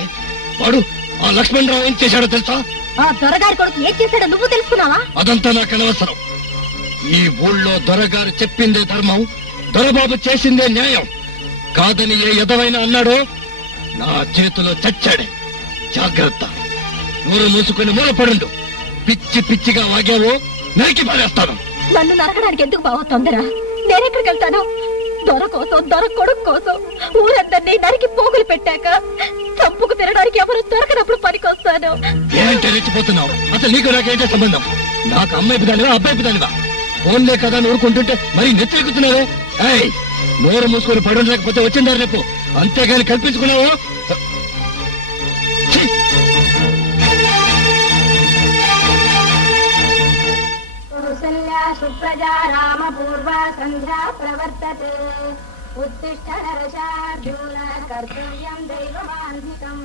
వాడు ఆ లక్ష్మణరావు ఏం చేశాడో తెలుసా? ఆ దొరగారి కొడుకు ఏం చేశాడో నువ్వు తెలుసుకున్నావా? అదంతా నాకు అనవసరం. ఈ ఊళ్ళో దొరగారు చెప్పిందే ధర్మం, దొరబాబు చేసిందే న్యాయం. కాదని ఏ ఎదవైనా అన్నాడో నా చేతిలో చచ్చాడే. జాగ్రత్త, నూరు మూసుకొని మూలపడుండు. పిచ్చి పిచ్చిగా వాగావో నరికి పారేస్తాను. నన్ను నరకడానికి ఎందుకు బావ తొందర? నేనెక్కడికి వెళ్తాను? దొర కోసం, దొర కొడుకు కోసం ఊరందరినీ నరికి పోగులు పెట్టాక చంపుకు తినడానికి ఎవరు దొరకనప్పుడు పనికొస్తాను. ఏంటంటే రెచ్చిపోతున్నావు? అసలు నీకు నాకేంటే సంబంధం? నాకు అమ్మాయి పిదానివా అబ్బాయి పిదానివా? ఫోన్లే కదా నూరుకుంటుంటే మరి నెత్తెక్కుతున్నావే. ఏయ్, నోరు మూసుకొని పడు లేకపోతే వచ్చిందారు రేపు. అంతేగాని కల్పించుకున్నావు. సుప్రజా రామ పూర్వ సంధ్యా ప్రవర్తతే ఉత్తిష్ట నరశార్జున కర్తవ్యం దైవమాన్వికం.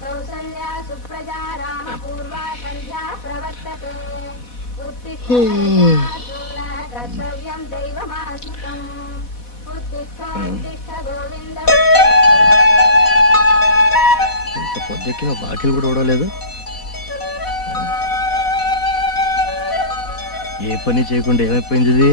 కౌసల్యా సుప్రజా రామ పూర్వ సంధ్యా ప్రవర్తతే ఉత్తిష్ట నరశార్జున కర్తవ్యం దైవమాన్వికం. ఉత్తిష్ట ఉత్తిష్ట గోవింద. ఇంత పొద్దుకి బాకీలు కూడా ఓడలేదు. ఏ పని చేయకుండా ఏమైపోయింది ఇది?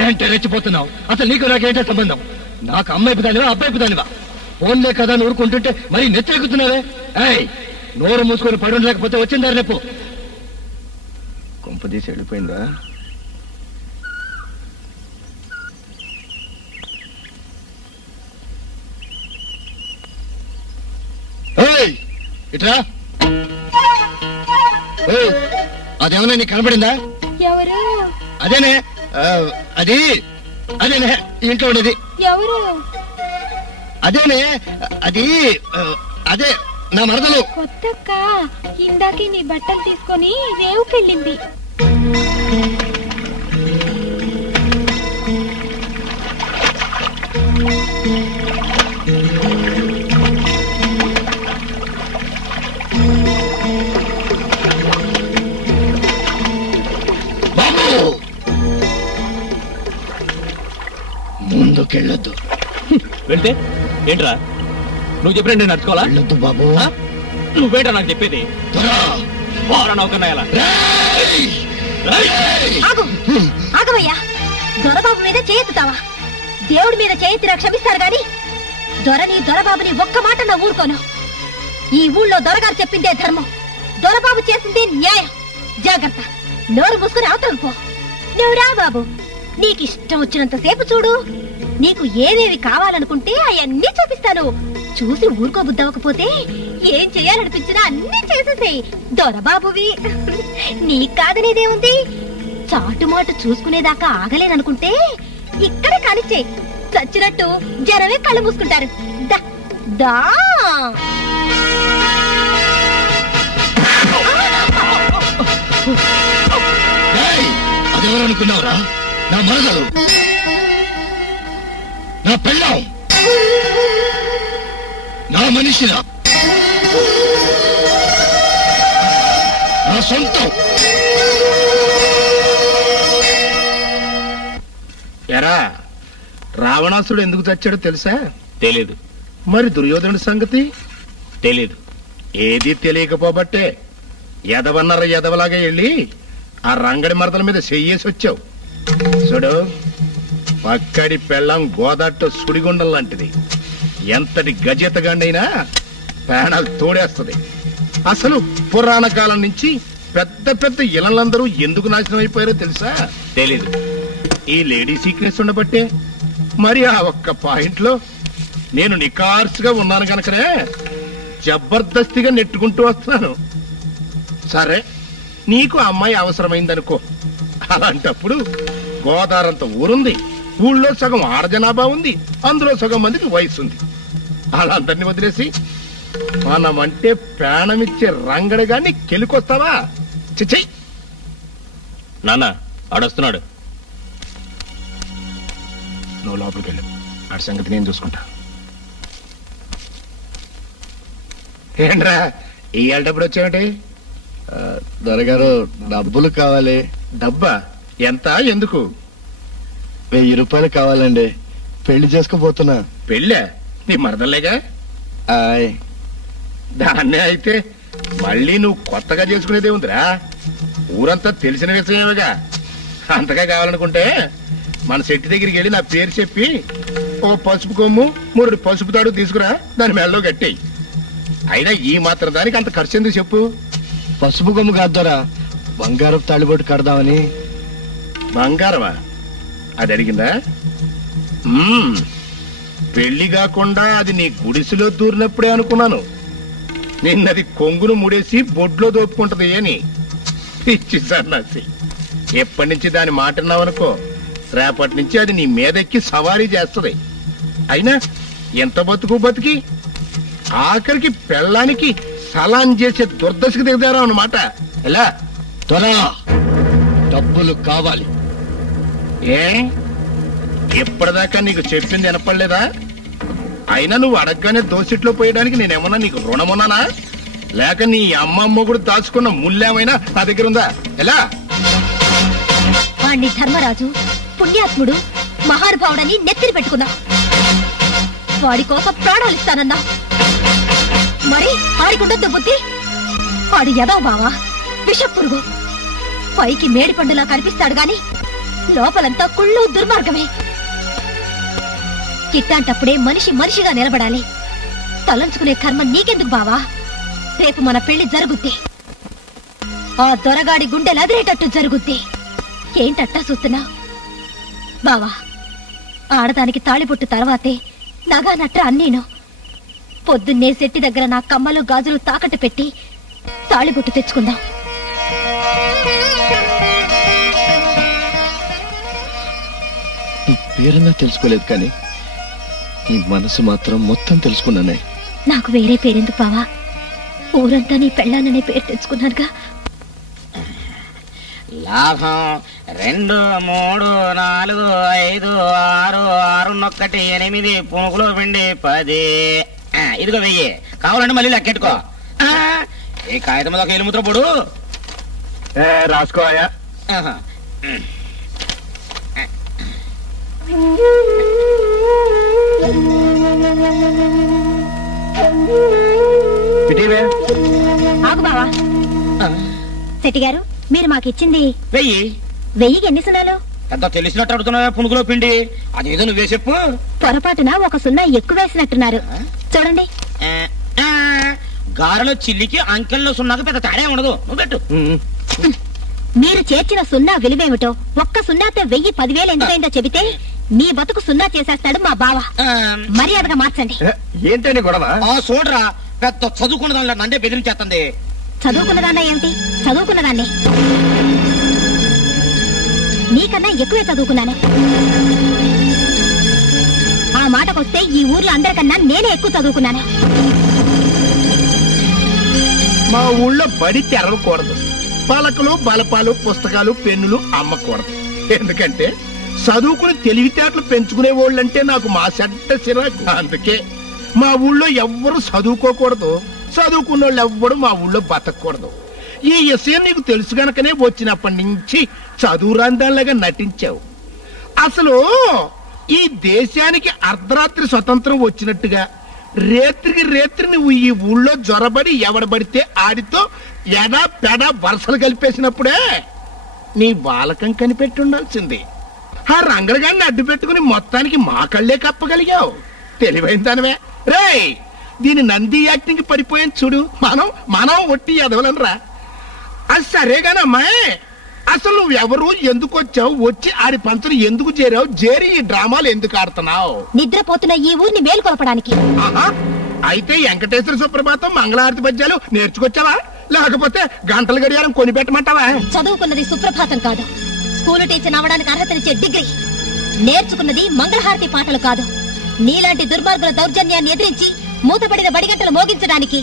ఏంటే రెచ్చిపోతున్నావు? అసలు నీకు నాకేంటే సంబంధం? నాకు అమ్మాయి పిదానివా అబ్బాయి పిదానివా? ఫోన్లే కదా నూరుకుంటుంటే మరి నెత్తెక్కుతున్నావే. ఏయ్, నోరు మూసుకొని పడు లేకపోతే వచ్చిందారు రేపు. కొంపదీసి వెళ్ళిపోయిందా? ఇట్రా. అదేమన్నా నీకు కనపడిందా? ఎవరు? అదేనే, అది అదేనే ఇంట్లో ఉండేది. ఎవరు? అదేనే, అది అదే నా మరదలు. కొత్తక్క ఇందాకే నీ బట్టలు తీసుకొని రేవుకెళ్ళింది. ముందుకెళ్ళొద్దు. వెళ్తే ఏంట్రా నువ్వు చెప్పిన నేను నడుచుకోవాలా? వెళ్ళొద్దు బాబు. నువ్వేంట్రా నాకు చెప్పేది? నౌకన్నాయాలా? ఆగవయ్యా, దొరబాబు మీద చేయెత్తుతావా? దేవుడి మీద చేయెత్తినా క్షమిస్తారు గాని దొరని దొరబాబుని ఒక్క మాట నా ఊరుకోను. ఈ ఊళ్ళో దొరగారు చెప్పిందే ధర్మం, దొరబాబు చేసిందే న్యాయం. జాగ్రత్త, నోరు మూసుకుని అవతలకు పో. నువ్వు రా బాబు, నీకిష్టం వచ్చినంత సేపు చూడు. నీకు ఏవేవి కావాలనుకుంటే అవన్నీ చూపిస్తాను. చూసి ఊరుకోబుద్దవకపోతే ఏం చెయ్యాలనిపించినా అన్నీ చేసేసేయి. దొరబాబువి నీకు కాదనేదేముంది? చాటుమాటు చూసుకునేదాకా ఆగలేననుకుంటే ఇక్కడే కానిచ్చే. చచ్చినట్టు జనమే కళ్ళు మూసుకుంటారు. దా దా. అదెవరనుకున్నావురా? నా మరదలు, నా పెళ్ళాం, నా మనిషిరా, నా సొంతం. ఎరా, రావణాసుడు ఎందుకు చచ్చాడో తెలుసా? తెలీదు. మరి దుర్యోధనుడి సంగతి తెలీదు. ఏది తెలియకపోబట్టే ఎదవన్నర ఎదవలాగా వెళ్ళి ఆ రంగడి మరదల మీద చెయ్యేసి వచ్చావు. చూడు, పక్కడి పెళ్ళం గోదాట్లో సుడిగుండం లాంటిది. ఎంతటి గజెతగాండైనా ప్రాణాలు తోడేస్తుంది. అసలు పురాణ కాలం నుంచి పెద్ద పెద్ద ఇళ్ళందరూ ఎందుకు నాశనం అయిపోయారో తెలుసా? తెలీదు. ఈ లేడీ సీక్రెట్స్ ఉండబట్టే. మరి ఆ ఒక్క పాయింట్ లో నేను నికార్సుగా ఉన్నాను కనుకనే జబర్దస్తిగా నెట్టుకుంటూ వస్తున్నాను. సరే, నీకు అమ్మాయి అవసరమైందనుకో. అలాంటప్పుడు గోదావరంత ఊరుంది, ఊళ్ళో సగం ఆడజనాభా ఉంది, అందులో సగం మందికి వయసు ఉంది. అలా అందరినీ వదిలేసి మనమంటే ప్రాణమిచ్చే రంగడగాన్ని కెలుకొస్తావా? చిచ్చయ్ నాన్న ఆడొస్తున్నాడు. నువ్వు లోపలికి వెళ్ళు, ఆడి సంగతి నేను చూసుకుంటా. ఏంట్రా ఇవాళ డబ్బులు వచ్చాయంటే? దొరగారు డబ్బులు కావాలి. డబ్బా ఎంత? ఎందుకు? 1000 రూపాయలు కావాలండి. పెళ్లి చేసుకోబోతున్నా. పెళ్ళా? నీ మరదలేగా? దాన్నే అయితే మళ్ళీ నువ్వు కొత్తగా చేసుకునేదే ఉందిరా. ఊరంతా తెలిసిన విషయమేగా. అంతగా కావాలనుకుంటే మన శెట్టి దగ్గరికి వెళ్ళి నా పేరు చెప్పి ఓ పసుపు కొమ్ము 3 పసుపు తాడు తీసుకురా, దాని మెడలో కట్టేయి. అయినా ఈ మాత్రం దానికి అంత ఖర్చు ఎందుకు చెప్పు? పసుపు కొమ్ము కాద్దరా, బంగారపు తాళిబొట్టు కడదామని. బంగారమా? అది అడిగిందా? పెళ్లి కాకుండా అది నీ గుడిసెలో దూరినప్పుడే అనుకున్నాను. నిన్నది కొంగును ముడేసి బొడ్లో దోపుకుంటది అని. పిచ్చి సన్నాసి, ఎప్పటి నుంచి దాని మాట విన్నావనుకో, రేపటి నుంచి అది నీ మీదెక్కి సవారీ చేస్తది. అయినా ఎంత బతుకు బతికి ఆఖరికి పెళ్ళానికి సలాం చేసే దుర్దశకు దిగదారా అన్నమాట. ఎలా? త్వరగా డబ్బులు కావాలి. ఏ ఎప్పటిదాకా నీకు చెప్పింది వినపడలేదా? అయినా నువ్వు అడగగానే దోసిట్లో పోయడానికి నేనేమన్నా నీకు రుణమున్నానా? లేక నీ అమ్మమ్మ కూడా దాచుకున్న ముల్లేమైనా నా దగ్గర ఉందా? ఎలా? వాణ్ణి ధర్మరాజు పుణ్యాత్ముడు మహానుభావుడని నెత్తిని పెట్టుకున్నా. వాడి కోసం ప్రాణాలు ఇస్తానన్నా. మరి ఆడికుండొద్దు బుద్ధి. వాడు ఎదవ బావా, విషపురుగు. పైకి మేడి పండులా కనిపిస్తాడు గాని లోపలంతా కుళ్ళు దుర్మార్గమే. ఇట్లాంటప్పుడే మనిషి మనిషిగా నిలబడాలి. తలంచుకునే కర్మ నీకెందుకు బావా? రేపు మన పెళ్లి జరుగుద్ది. ఆ దొరగాడి గుండెలు అదిరేటట్టు జరుగుద్ది. ఏంటట్టా చూస్తున్నా బావా? ఆడదానికి తాళిబొట్టు తర్వాతే నగా నట్ట అన్నీను. పొద్దున్నే శెట్టి దగ్గర నా కమ్మలు గాజులు తాకట్టు పెట్టి తాళిబొట్టు తెచ్చుకుందాం. నీ పేరన్నా తెలుసుకోలేదు కానీ నీ మనసు మాత్రం మొత్తం తెలుసుకున్నానే. నాకు వేరే పేరెందుకు బావా? ఊరంతా నీ పెళ్ళాననే పేరు తెచ్చుకున్నానుగా. లాభం 2 3 4 5 6 6 1 8 పునుకులో పిండి 10. ఇదిగో 1000. కావాలంటే మళ్ళీ లెక్కెట్టుకో. ఈ కాగితం మీద ఒక ఎలుముద్ర పొడు రాసుకోయా. ఆగు బావా. శెట్టి గారు, మీరు మాకిచ్చింది 1000. 1000కి ఎన్ని సున్నాలు? ఎంత తెలిసినట్టు అడుగుతున్నావా? పునుగులో పిండి అదేదో నువ్వే చెప్పు. పొరపాటున ఒక సున్నా ఎక్కువ వేసినట్టున్నారు. చూడండి. గారెలో చిల్లికి అంకెల్లో సున్నాకు పెద్ద తేడా ఉండదు. నువ్వు పెట్టు. మీరు చేర్చిన సున్నా విలువేమిటో, ఒక్క సున్నాతో 1000 10,000 ఎందుకైందో చెబితే మీ బతుకు సున్నా చేసేస్తాడు మా బావ. మర్యాదగా మార్చండి. ఏంటని గొడవ? చూడరా, పెద్ద చదువుకున్న దానిలో నందే బెదిరించేస్తుంది. చదువుకున్నదాన్నా ఏమిటి? చదువుకున్నదాన్ని. నీకన్నా ఎక్కువే చదువుకున్నాను. ఆ మాటకొస్తే ఈ ఊర్లో అందరికన్నా నేనే ఎక్కువ చదువుకున్నాను. మా ఊళ్ళో బడి తెరవకూడదు. పలకలు బలపాలు పుస్తకాలు పెన్నులు అమ్మకూడదు. ఎందుకంటే చదువుకుని తెలివితేటలు పెంచుకునే వాళ్ళంటే నాకు మా చెడ్డ చిరాకు. అందుకే మా ఊళ్ళో ఎవ్వరు చదువుకోకూడదు, చదువుకున్న వాళ్ళు ఎవ్వరు మా ఊళ్ళో బతకూడదు. ఈ విషయం నీకు తెలుసు గనకనే వచ్చినప్పటి నుంచి చదువు రందాల్లాగా నటించావు. అసలు ఈ దేశానికి అర్ధరాత్రి స్వతంత్రం వచ్చినట్టుగా రేత్రికి రేత్రి నువ్వు ఈ ఊళ్ళో జ్వరబడి ఎవడబడితే ఆడితో ఎడా పెడా వరుసలు కలిపేసినప్పుడే నీ బాలకం కనిపెట్టి ఉండాల్సింది. ఆ రంగడిగాన్ని అడ్డు పెట్టుకుని మొత్తానికి మా కళ్ళే కప్పగలిగావు. తెలివైన దానివే. రేయ్, దీని నంది యాక్టింగ్ పడిపోయాను చూడు. మనం ఒట్టి ఎదవలనరా. అది సరేగానమ్మాయి, అసలు నువ్వెవరు, ఎందుకు వచ్చావు, వచ్చి ఆడి పంచను ఎందుకు చేరావు, చేరి ఈ డ్రామాలు ఎందుకు ఆడుతున్నావు? నిద్రపోతున్న ఈ ఊరిని మేలుకొలపడానికి. అయితే వెంకటేశ్వర సుప్రభాతం మంగళారతి పద్యాలు నేర్చుకొచ్చావా, లేకపోతే గంటల గడియారం కొనిపెట్టమంటావా? చదువుకున్నది సుప్రభాతం కాదు, స్కూలు టీచర్ అవ్వడానికి అర్హతనిచ్చే డిగ్రీ. నేర్చుకున్నది మంగళహారతి పాటలు కాదు. నీలాంటి దుర్మార్గుల దౌర్జన్యాన్ని ఎదిరించి మూతపడిన బడిగంటలు మోగించడానికి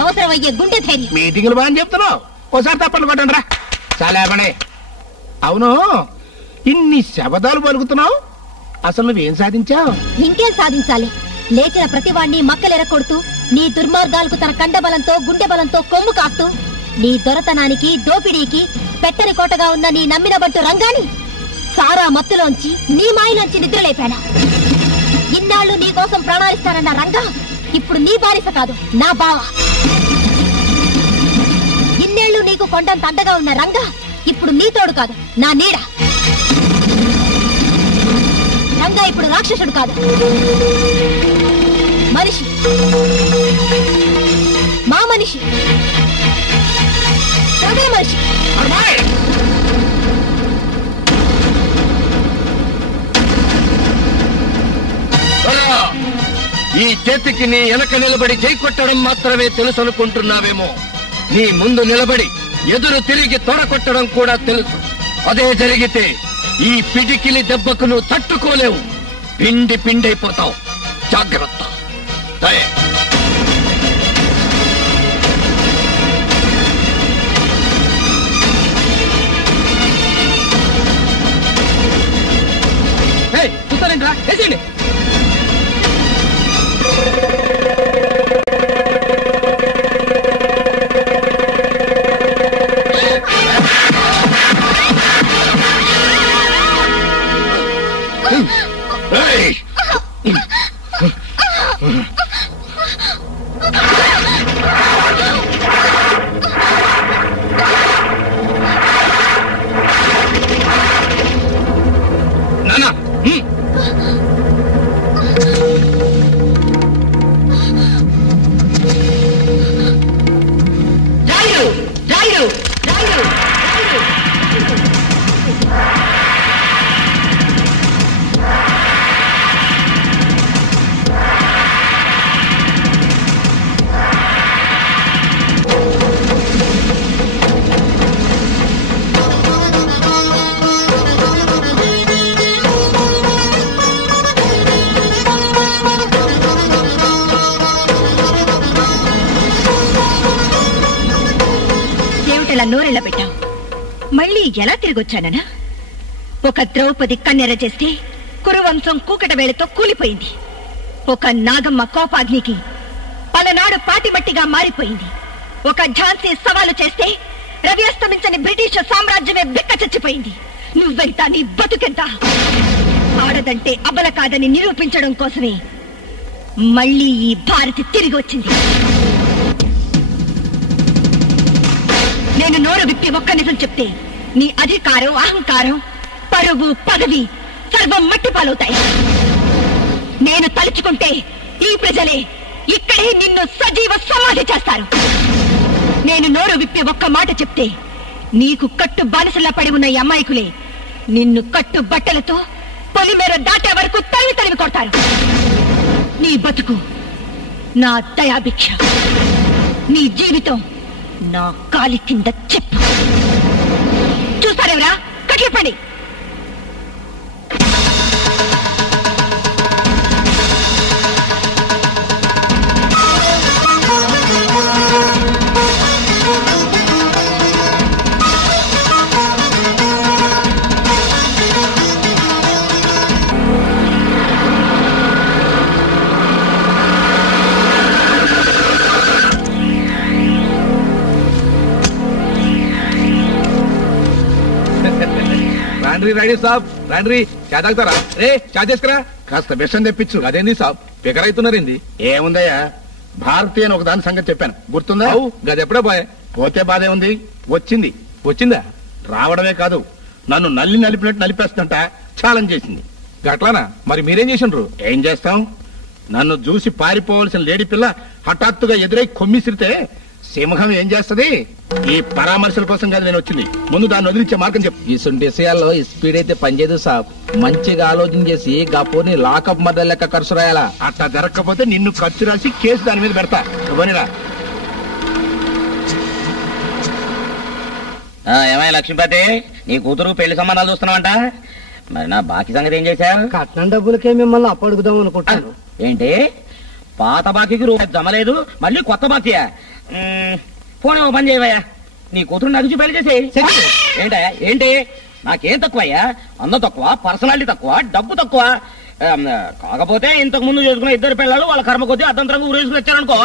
అవసరమయ్యే గుండె ధైర్యం. మీటింగులు బాగా చెప్తున్నావు, ఒకసారి తప్పని కొట్టండి రా. చాలా పడే. అవును, ఇన్ని శబదాలు పలుకుతున్నావు, అసలు నువ్వేం సాధించావు? ఇంకేం సాధించాలి? లేచిన ప్రతివాణ్ణి మక్కలెరకొడుతూ నీ దుర్మార్గాలకు తన కండబలంతో గుండె బలంతో కొమ్ము కాస్తూ నీ దొరతనానికి దోపిడీకి పెట్టని కోటగా ఉన్న నీ నమ్మిన బంటు రంగాని సారా మత్తులోంచి నీ మాయలోంచి నిద్రలేపాను. ఇన్నాళ్ళు నీ కోసం ప్రాణాలిస్తానన్న రంగా ఇప్పుడు నీ బానిస కాదు, నా బావ. ఇన్నేళ్లు నీకు కొండంత అండగా ఉన్న రంగా ఇప్పుడు నీ తోడు కాదు, నా నీడ. రంగా ఇప్పుడు రాక్షసుడు కాదు, మనిషి, మా మనిషి, అదే మనిషి. ఈ చేతికి నీ వెనక నిలబడి జై కొట్టడం మాత్రమే తెలుసు అనుకుంటున్నావేమో. నీ ముందు నిలబడి ఎదురు తిరిగి తొడ కొట్టడం కూడా తెలుసు. అదే జరిగితే ఈ పిడికిలి దెబ్బకు నువ్వు తట్టుకోలేవు, పిండి పిండైపోతావు. జాగ్రత్త. దయ. చూస్తారేంట్రా, వేసేయండి. నానా నోరెళ్ళ పెట్టావు. మళ్ళీ ఎలా తిరిగొచ్చాననా? ఒక ద్రౌపది కన్నెర చేస్తే కురువంశం కూకట వేళతో కూలిపోయింది. ఒక నాగమ్మ కోపాగ్నికి పలనాడు పాటిమట్టిగా మారిపోయింది. ఒక ఝాన్సీ సవాలు చేస్తే రవి అస్తమించని బ్రిటిష్ సామ్రాజ్యమే బిక్క చచ్చిపోయింది. నువ్వెంత, నీ బతుకెంత? ఆడదంటే అబల కాదని నిరూపించడం కోసమే మళ్ళీ ఈ భారతి తిరిగి వచ్చింది. నేను నోరు విప్పి ఒక్క నిజం చెప్తే నీ అధికారం, అహంకారం, పరువు, పదవి సర్వం మట్టి పాలవుతాయి. నేను తలుచుకుంటే ఈ ప్రజలే ఇక్కడే నిన్ను సజీవ సమాధి చేస్తారు. నేను నోరు విప్పి ఒక్క మాట చెప్తే నీకు కట్టు బానిసలా పడి ఉన్న ఈ అమాయకులే నిన్ను కట్టు బట్టలతో పొలిమేర దాటే వరకు తరిమి తరిమి కొడతారు. నీ బతుకు నా దయాభిక్ష, నీ జీవితం నా కాలి కింద చెప్పు. చూస్తారేవరా? కట్లిపండి. రెడీ సాబ్, రండి. చా తాగుతారా? రే చా చేసుకురా. కాస్త విషం తెప్పించు. అదేంది సాబ్, పికర్ అవుతున్నారేంది? ఏముందయ్యా, భారతీయ అని ఒక దాని సంగతి చెప్పాను, గుర్తుందా? గది ఎప్పుడో పోయా. పోతే బాధే ఉంది, వచ్చింది. వచ్చిందా? రావడమే కాదు, నన్ను నలిపినట్టు నలిపేస్తుంట ఛాలెంజ్ చేసింది. గట్లానా? మరి మీరేం చేసిండ్రు? ఏం చేస్తాం, నన్ను చూసి పారిపోవలసిన లేడీ పిల్ల హఠాత్తుగా ఎదురై కొమ్మిసిరితే సింహం ఏం చేస్తది? ఈ పరామర్శల కోసం కాదు నేను వచ్చింది, ముందు దాన్ని వదిలించే మార్గం చెప్పు. ఈ సొంటి విషయాల్లో స్పీడ్ అయితే పనిచేయదు సాబ్. మంచిగా ఆలోచన చేసి గపోని లాకప్ మధ్య లెక్క ఖర్చు రాయాలా. అట్లా జరగకపోతే నిన్ను ఖర్చు రాసి కేసు దాని మీద పెడతా. ఇవ్వనిరా. ఏమయ్య లక్ష్మీపతి, నీ కూతురు పెళ్లి సంబంధాలు చూస్తున్నావంట? మరి నా బాకీ సంగతి ఏం చేశారు? కట్నం డబ్బులకే మిమ్మల్ని అప్పడుగుదాం అనుకుంటాను. ఏంటి పాత బాకీకి రూపాయి జమలేదు, మళ్ళీ కొత్త బాకీయా? పోనీ ఓ పని చేయవయ్యా, నీ కూతురు నగిచి పెళ్లి చేసేయి. ఏంటయ్యా ఏంటి? నాకేం తక్కువయ్యా? అందం తక్కువ, పర్సనాలిటీ తక్కువ, డబ్బు తక్కువ. కాకపోతే ఇంతకు ముందు చేసుకున్న ఇద్దరు పిల్లలు వాళ్ళ కర్మ కొద్దీ అర్ధంతరంగా ఊరేసుకుని వచ్చారనుకో.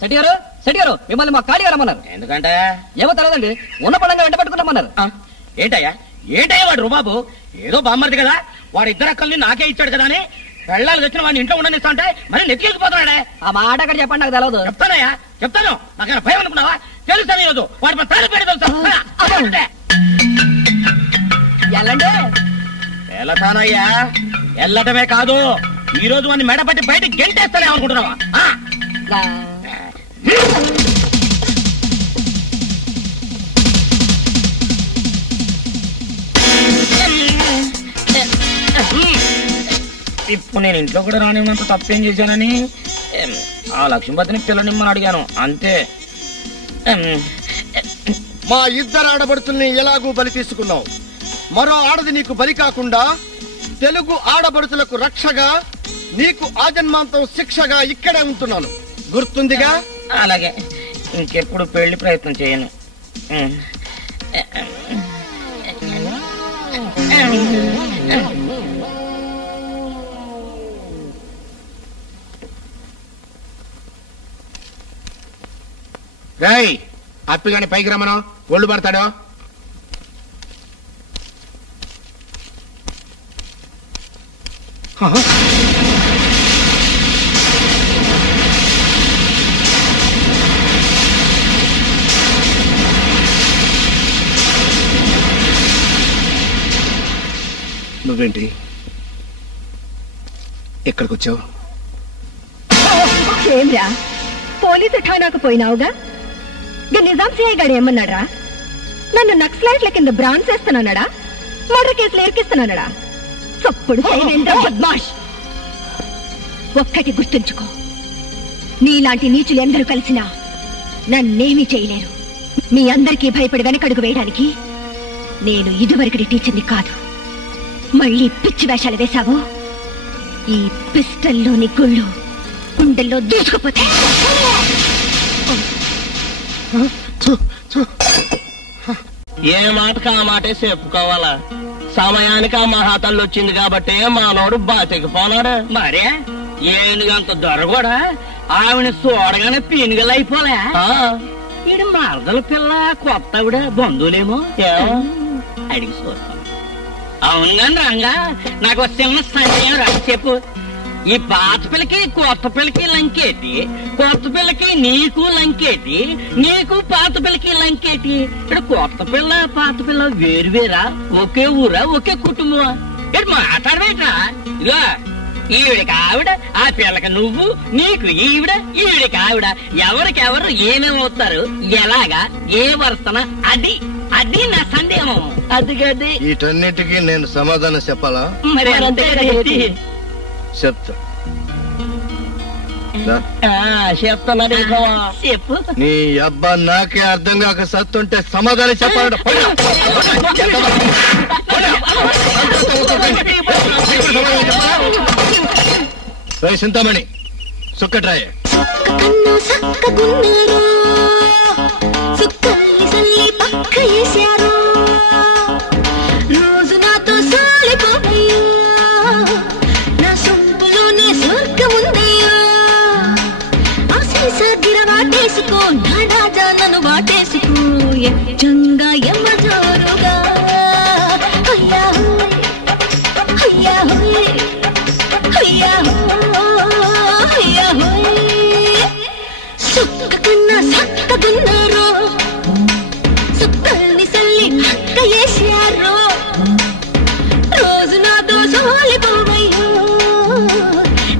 సెట్ గారు మిమ్మల్ని మా ఖాళీ రమ్మన్నారు. ఎందుకంటే ఏమో తెలియదండి, ఉన్న పడంగా వెంట పెట్టుకున్నామన్నారు. ఏంటయ్యా ఏంటయ్యా వాడు రుబాబు? ఏదో బామ్మర్ది కదా, వాడు ఇద్దరు అక్కల్ని నాకే ఇచ్చాడు కదా అని పెళ్ళాలు వచ్చిన వాడిని ఇంట్లో ఉండనిస్తా అంటే మరి నెత్తికెళ్ళిపోతున్నాడే. ఆ మాట అక్కడ చెప్పండి, నాకు తెలియదు. చెప్తానయ్యా చెప్తాను. నాకైనా భయం అనుకున్నావా? తెలుస్తాను ఈరోజు వాడి మన తాను పెట్టి తెలుసా? ఎల్లండి. వెళతానయ్యా, వెళ్ళటమే కాదు ఈ రోజు వాడిని మెడపట్టి బయటికి గెంటేస్తానే అనుకుంటున్నావా? ఇప్పుడు నేను ఇంట్లో కూడా రానివ్వనంత తప్పేం చేశానని ఆ లక్ష్మీపతిని పిల్లనిమ్మని అడిగాను అంతే. మా ఇద్దరు ఆడబడుతుల్ని ఎలాగూ బలి తీసుకున్నావు. మరో ఆడది నీకు బలి కాకుండా తెలుగు ఆడబడుతులకు రక్షగా, నీకు ఆజన్మాంతం శిక్షగా ఇక్కడే ఉంటున్నాను. గుర్తుందిగా? అలాగే, ఇంకెప్పుడు పెళ్లి ప్రయత్నం చేయను. రాయ్ అప్పిగాని పైకి రమ్మను, ఒళ్ళు పడతాడు. నువ్వేంటి ఎక్కడికి వచ్చావు? ఏమ్రా పోలీసు ఠానాకు పోయినావుగా? నిజాం సిఐ గాడు ఏమన్నాడా? నన్ను నక్సలైట్ల కింద బ్రాండ్ చేస్తానన్నాడా? మర్డర్ కేసులు ఎరికిస్తానన్నాడా? చప్పుడు బద్మాష్. ఒక్కటి గుర్తుంచుకో, నీలాంటి నీచులు ఎందరూ కలిసినా నన్నేమీ చేయలేరు. మీ అందరికీ భయపడి వెనకడుగు వేయడానికి నేను ఇదివరకటి టీచర్ని కాదు. మళ్ళీ పిచ్చి వేషాలు వేశావు, ఈ పిస్టల్లోని గుళ్ళు గుండెల్లో దూసుకుపోతే. ఏ మాటకు ఆ మాటే చెప్పుకోవాలా? సమయానికి ఆ మహాతల్లి వచ్చింది కాబట్టి మానవుడు బాతికిపోనాడు. మరే ఏనుగంత దొర కూడా ఆవిడ చూడగానే పీనుగలైపోలే. ఈడు మరదల పిల్ల కొత్తవిడ బంధువులేమో అడిగి చూస్తాం. అవును గాని రంగా, నాకు చిన్న సందేహం రా, చెప్పు. ఈ పాత పిల్లకి కొత్త పిల్లకి లంకేటి, కొత్త పిల్లకి నీకు లంకేటి, నీకు పాత పిల్లకి లంకేటి? ఇక్కడ కొత్త పిల్ల పాత పిల్ల వేరువేరా? ఒకే ఊరా? ఒకే కుటుంబమా? ఇక్కడ మాట్లాడబెట్రా. ఇదిగో ఈవిడికి ఆవిడ, ఆ పిల్లకి నువ్వు, నీకు ఈవిడ, ఈవిడికి ఆవిడ. ఎవరికెవరు ఏమేమవుతారు, ఎలాగా, ఏ వరుసన? అది అది నా సందేహం. అది గది వీటన్నిటికీ నేను సమాధానం చెప్పాలా? మరి అంతే కదా చెప్తా. చెప్తున్నాడు చెప్పు. నీ అబ్బా నాకే అర్థం కాక సత్తుంటే సమాధానం చెప్పాలట. చింతామణి సుక్కట్రాయే. రోజు నాతో సాలిపోయా, నా సొంపులోనే స్వర్గం ఉందయ్యా. ఆశీసగిర వాటేసుకో, నా రాజా నన్ను వాటేసుకో, ఎచ్చంగా ఎమ్మ జోరుగా. అయ్యా అయ్యా అయ్యా అయ్యా సుక్క కన్నా సక్కగున్నారు, సుక్కల్ని సల్లి అక్క వేసారు. రోజు నాతో సాలిపోవయ్యో,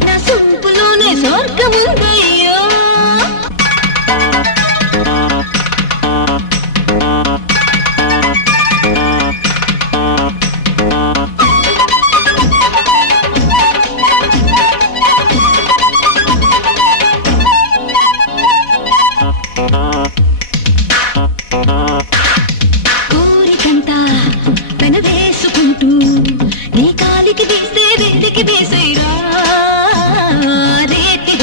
నా సొంపులోనే స్వర్గం ఉందయ్యో. కోరికంతా పెనవేసుకుంటూ నీ కాలికి వేసే వేదికి వేసేరా, రేతి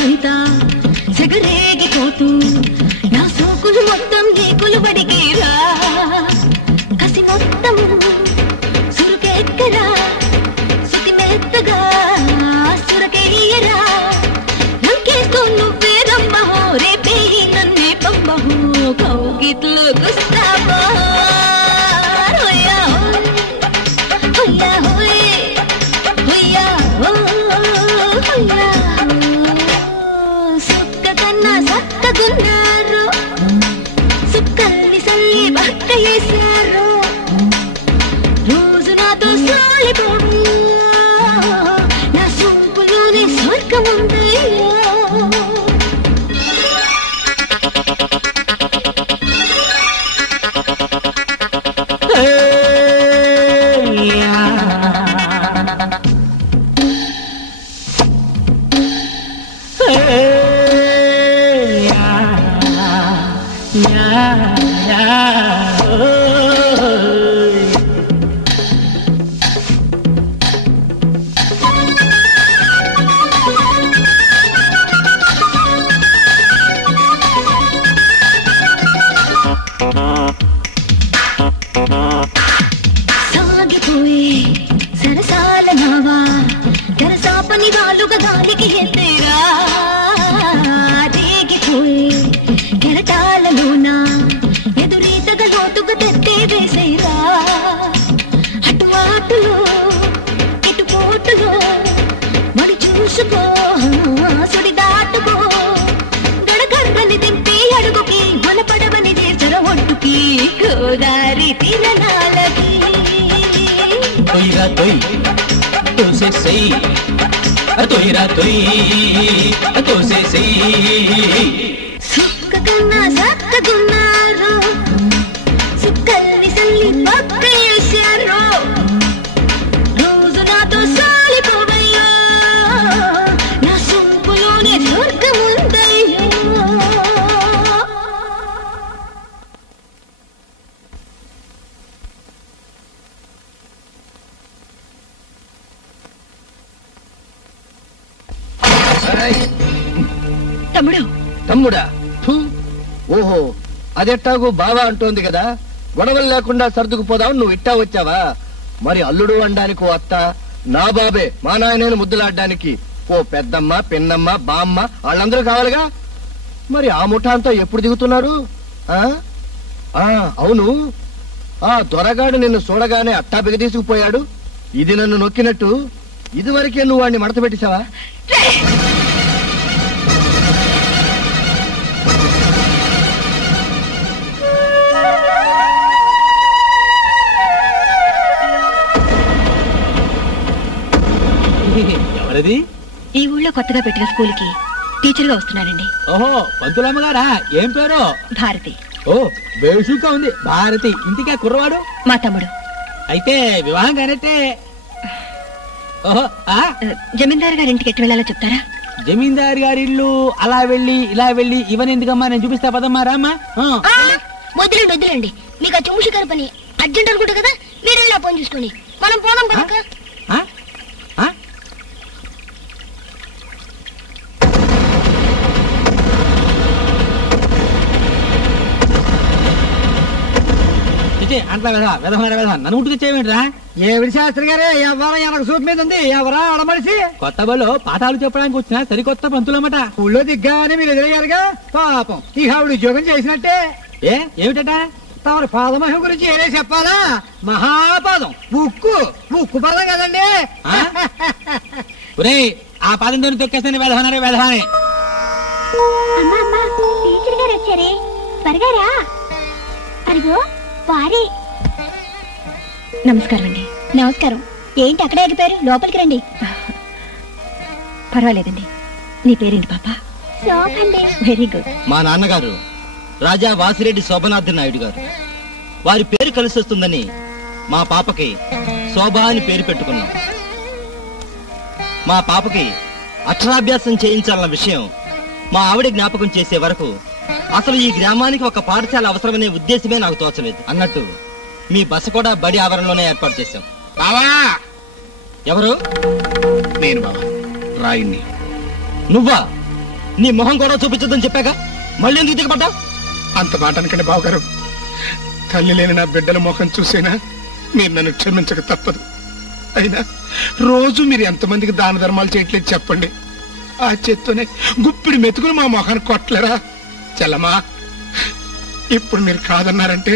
తమ్ముడా? ఓహో, అదెట్టాగు బావా అంటోంది కదా, గొడవలు లేకుండా సర్దుకుపోదాం, నువ్వు ఇట్టా వచ్చావా? మరి అల్లుడు అనడానికి ఓ అత్త, నా బాబే మా నాయనని ముద్దులాడ్డానికి ఓ పెద్దమ్మ, పిన్నమ్మ, బామ్మ, వాళ్ళందరూ కావాలిగా. మరి ఆ ముఠా అంతా ఎప్పుడు దిగుతున్నారు? అవును, ఆ దొరగాడు నిన్ను చూడగానే అట్టా బిగదీసుకుపోయాడు. ఇది నన్ను నొక్కినట్టు ఇదివరకే నువ్వు వాడిని మడత పెట్టేశావా? ఎవరది? ఈ ఊళ్ళో కొత్తగా పెట్టిన స్కూల్ కి టీచర్ గా వస్తున్నానండి. ఓహో, పంతులమ్మ గారా? ఏం పేరు? భారతి. ఓ, బేషుగా ఉంది భారతి. ఇంటికా కుర్రవాడు? మా తమ్ముడు. అయితే వివాహం కానట్టే. ఓహో, జమీందారు గారి ఇంటికి ఎట్టి వెళ్ళాలో చెప్తారా? జమీందారు గారి ఇల్లు అలా వెళ్ళి ఇలా వెళ్ళి ఇవన్నీ ఎందుకమ్మా, నేను చూపిస్తా పదమ్మా, రామ్మా. వదిలేండి వదిలేండి, మీకు ఆ చెముషి గారి పని అర్జెంట్ అనుకుంటా కదా, మీరు వెళ్ళి ఆ పని చూసుకోండి, మనం పోదాం కదా. అంట్లా నన్ను ఉట్టుకు చేయమంటరా? ఏమిటి శాస్త్రి గారే, ఎవరా వెనక సూప్ మీద ఉంది, ఎవరా అడమడిసి? కొత్త బడిలో పాఠాలు చెప్పడానికి వచ్చిన సరికొత్త పంతులమ్మట. ఊళ్ళో దిగ్గానే మీరు ఎదురయ్యారుగా, పాపం ఈ ఆవిడ ఉద్యోగం చేసినట్టే. ఏమిటట? తమరి పాదమహిమ గురించి ఏదే చెప్పాలా? మహాపాదం, ఉక్కు పదం కదండి. ఒరే, ఆ పాదం తోని తొక్కేస్తాను వేదహానే వేదహానే. టీచర్ గారు వచ్చారే, త్వరగా రా. అదిగో వారే. నమస్కారం అండి. నమస్కారం. ఏంటి అక్కడే ఆగిపోయారు, లోపలికి రండి. పర్వాలేదండి. నీ పేరేంటి పాప? శోభండి. Very good. మా నాన్నగారు రాజా వాసిరెడ్డి శోభనాద్రి నాయుడు గారు. వారి పేరు కలిసి వస్తుందని మా పాపకి శోభ అని పేరు పెట్టుకున్నాం. మా పాపకి అక్షరాభ్యాసం చేయించాలన్న విషయం మా ఆవిడ జ్ఞాపకం చేసే వరకు అసలు ఈ గ్రామానికి ఒక పాఠశాల అవసరమనే ఉద్దేశమే నాకు తోచలేదు. అన్నట్టు మీ బస కూడా బడి ఆవరణలోనే ఏర్పాటు చేశాం. బావా! ఎవరు? నేను బావా, రాయిని. నువ్వా? నీ మొహం కూడా చూపించొద్దని చెప్పాక మళ్ళీ ఎందుకు దిగబడ్డా? అంత మాట అనకండి బావగారు. తల్లి లేని నా బిడ్డల మొహం చూసేనా మీరు నన్ను క్షమించక తప్పదు. అయినా రోజు మీరు ఎంతమందికి దాన ధర్మాలు చేయట్లేదు చెప్పండి. ఆ చేత్తోనే గుప్పిడి మెతుకులు మా మొహాన్ని కొట్టలేరా? చల్లమా, ఇప్పుడు మీరు కాదన్నారంటే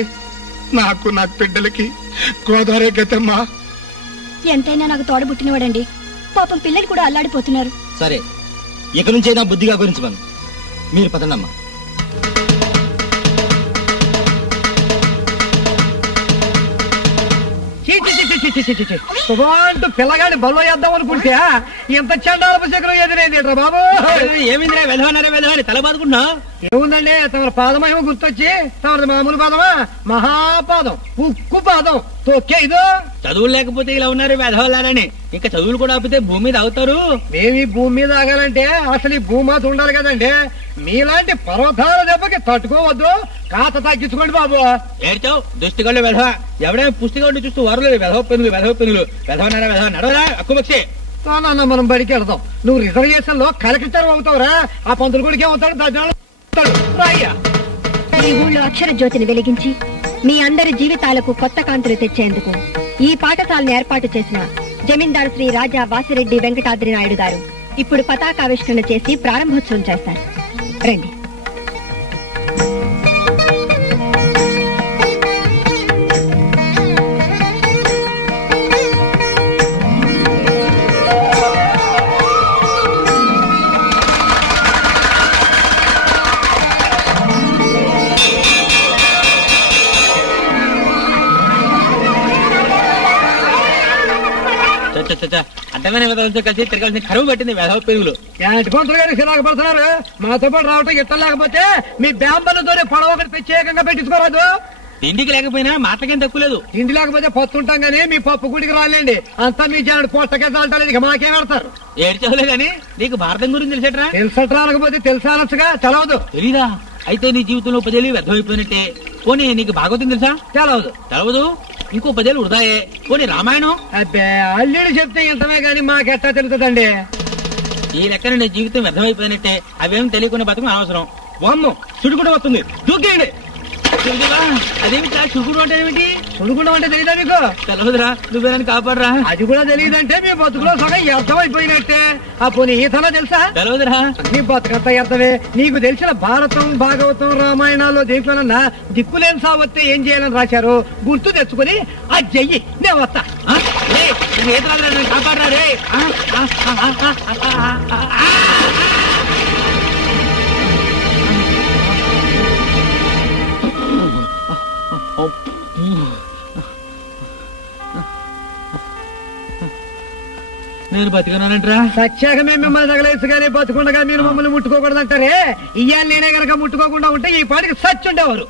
నాకు నా బిడ్డలకి గోదావరి గతమ్మా. ఎంతైనా నాకు తోడబుట్టినవాడండి, పాపం పిల్లలు కూడా అల్లాడిపోతున్నారు. సరే, ఇక నుంచైనా బుద్ధిగా గురించి మనం మీరు పదండమ్మా. శుభమంటూ పిల్లగాని బల్లో వేద్దాం అనుకుంటే ఎంత చండాలపు శకరం ఎదురైంది బాబు. ఏమిందిరా వెధవన్నారా వెధవని తల బాదుకుంటున్నావు? ఏముందండి తమ పాదమేమో గుర్తొచ్చి తమది మామూలు పాదమా? మహాపాదం, ఉక్కు పాదం తొక్కే ఇదో. చదువులు లేకపోతే ఇలా ఉన్నారు వెధవలారని. ఇంకా చదువులు కూడా ఆపితే భూమి మీద అవుతారు. మేము ఈ భూమి మీద ఆగాలంటే అసలు ఈ భూమాత ఉండాలి కదండి. మీలాంటి పర్వతాల దెబ్బకి తట్టుకోవద్దు, కాత తగ్గించుకోండి బాబు. ఏడ్చావు దుష్టిగళ్ళు వెధవ. ఎవడైనా పుష్టిగా ఉండి చూస్తూ వరలేదు వెధవ పెనులు వెధవనారా వెధవ నడవరా అక్కుపక్షి. మనం బడికి వెళ్దాం. నువ్వు రిజర్వేషన్ లో కలెక్టర్ అవుతావురా. ఆ పంతులు గుడికి ఏమవుతాడు దర్శనాలు. ఈ ఊళ్ళో అక్షర జ్యోతిని వెలిగించి మీ అందరి జీవితాలకు కొత్త కాంతులు తెచ్చేందుకు ఈ పాఠశాలను ఏర్పాటు చేసిన జమీందారు శ్రీ రాజా వాసిరెడ్డి వెంకటాద్రి నాయుడు గారు ఇప్పుడు పతాకావిష్కరణ చేసి ప్రారంభోత్సవం చేస్తారు. రండి. అడ్డమైన వెధవలతో కలిసి తిరగాల్సిన కరువు పట్టింది వెధవ పెరుగులు. పంతులు గారు సిరాకు పడుతున్నారు. మాతో పాటు రావటం ఇట్టం లేకపోతే మీ బ్యాంబర్లతోనే పొడవ ఒకటి ప్రత్యేకంగా పెట్టించుకోరాదు. తిండికి లేకపోయినా మాటకేం తక్కువ లేదు. తిండి లేకపోతే పత్తుంటాం గానీ మీ పప్పు గుడికి రాలేండి. అంతా మీ జనాడు పొట్టకెళ్తారు. ఇక మాకేం పెడతారు? ఏడ్చవలే గానీ నీకు భారతం గురించి తెలిసేట్రా? తెలుసట్రా అనకపోతే తెలిసానొచ్చుగా. తెలవదు. తెలీదా? అయితే నీ జీవితంలో 10 ఏళ్ళు వ్యర్థమైపోయినట్టే. పోనీ నీకు భాగవతం తెలుసా? తెలవదు. ఇంకో 10 ఏళ్ళు వృధాయే. పోనీ రామాయణం? అబ్బే అల్లుడు చెప్తే ఇంతమే గానీ మాకెట్టా తెలుస్తుందండి. ఈ లెక్కన నీ జీవితం వ్యర్థమైపోయినట్టే. అవేం తెలియకుండా బతుకు అనవసరం. వామ్మో చుడుకుండా వస్తుంది, దూకేయండి. అదేమి చుడుకుడు అంటే ఏమిటి? చుడుకుడు అంటే తెలియదా మీకు? తెలవదురా, నువ్వేనని కాపాడరా. అది కూడా తెలియదంటే మీ బతుకులో సగం వ్యర్థమైపోయినట్టే. ఆ పోనీ ఈతలో తెలుసా? తెలవదురా. నీ బతుకంతా వ్యర్థమే. నీకు తెలిసిన భారతం, భాగవతం, రామాయణాల్లో దేంట్లోనన్నా దిక్కులేని సావత్తే ఏం చేయాలని రాశారు గుర్తు తెచ్చుకుని అది చెయ్యి. నేను వస్తా. కాపాడరా రే. నేను బతికున్నానంటరా. సత్యాగా మేము మిమ్మల్ని తగలేసి కానీ బతుకుండగా మీరు మమ్మల్ని ముట్టుకోకూడదంటారే. ఇయ్యాలి నేనే గనక ముట్టుకోకుండా ఉంటే ఈ పాటికి సచ్చి ఉండేవారు.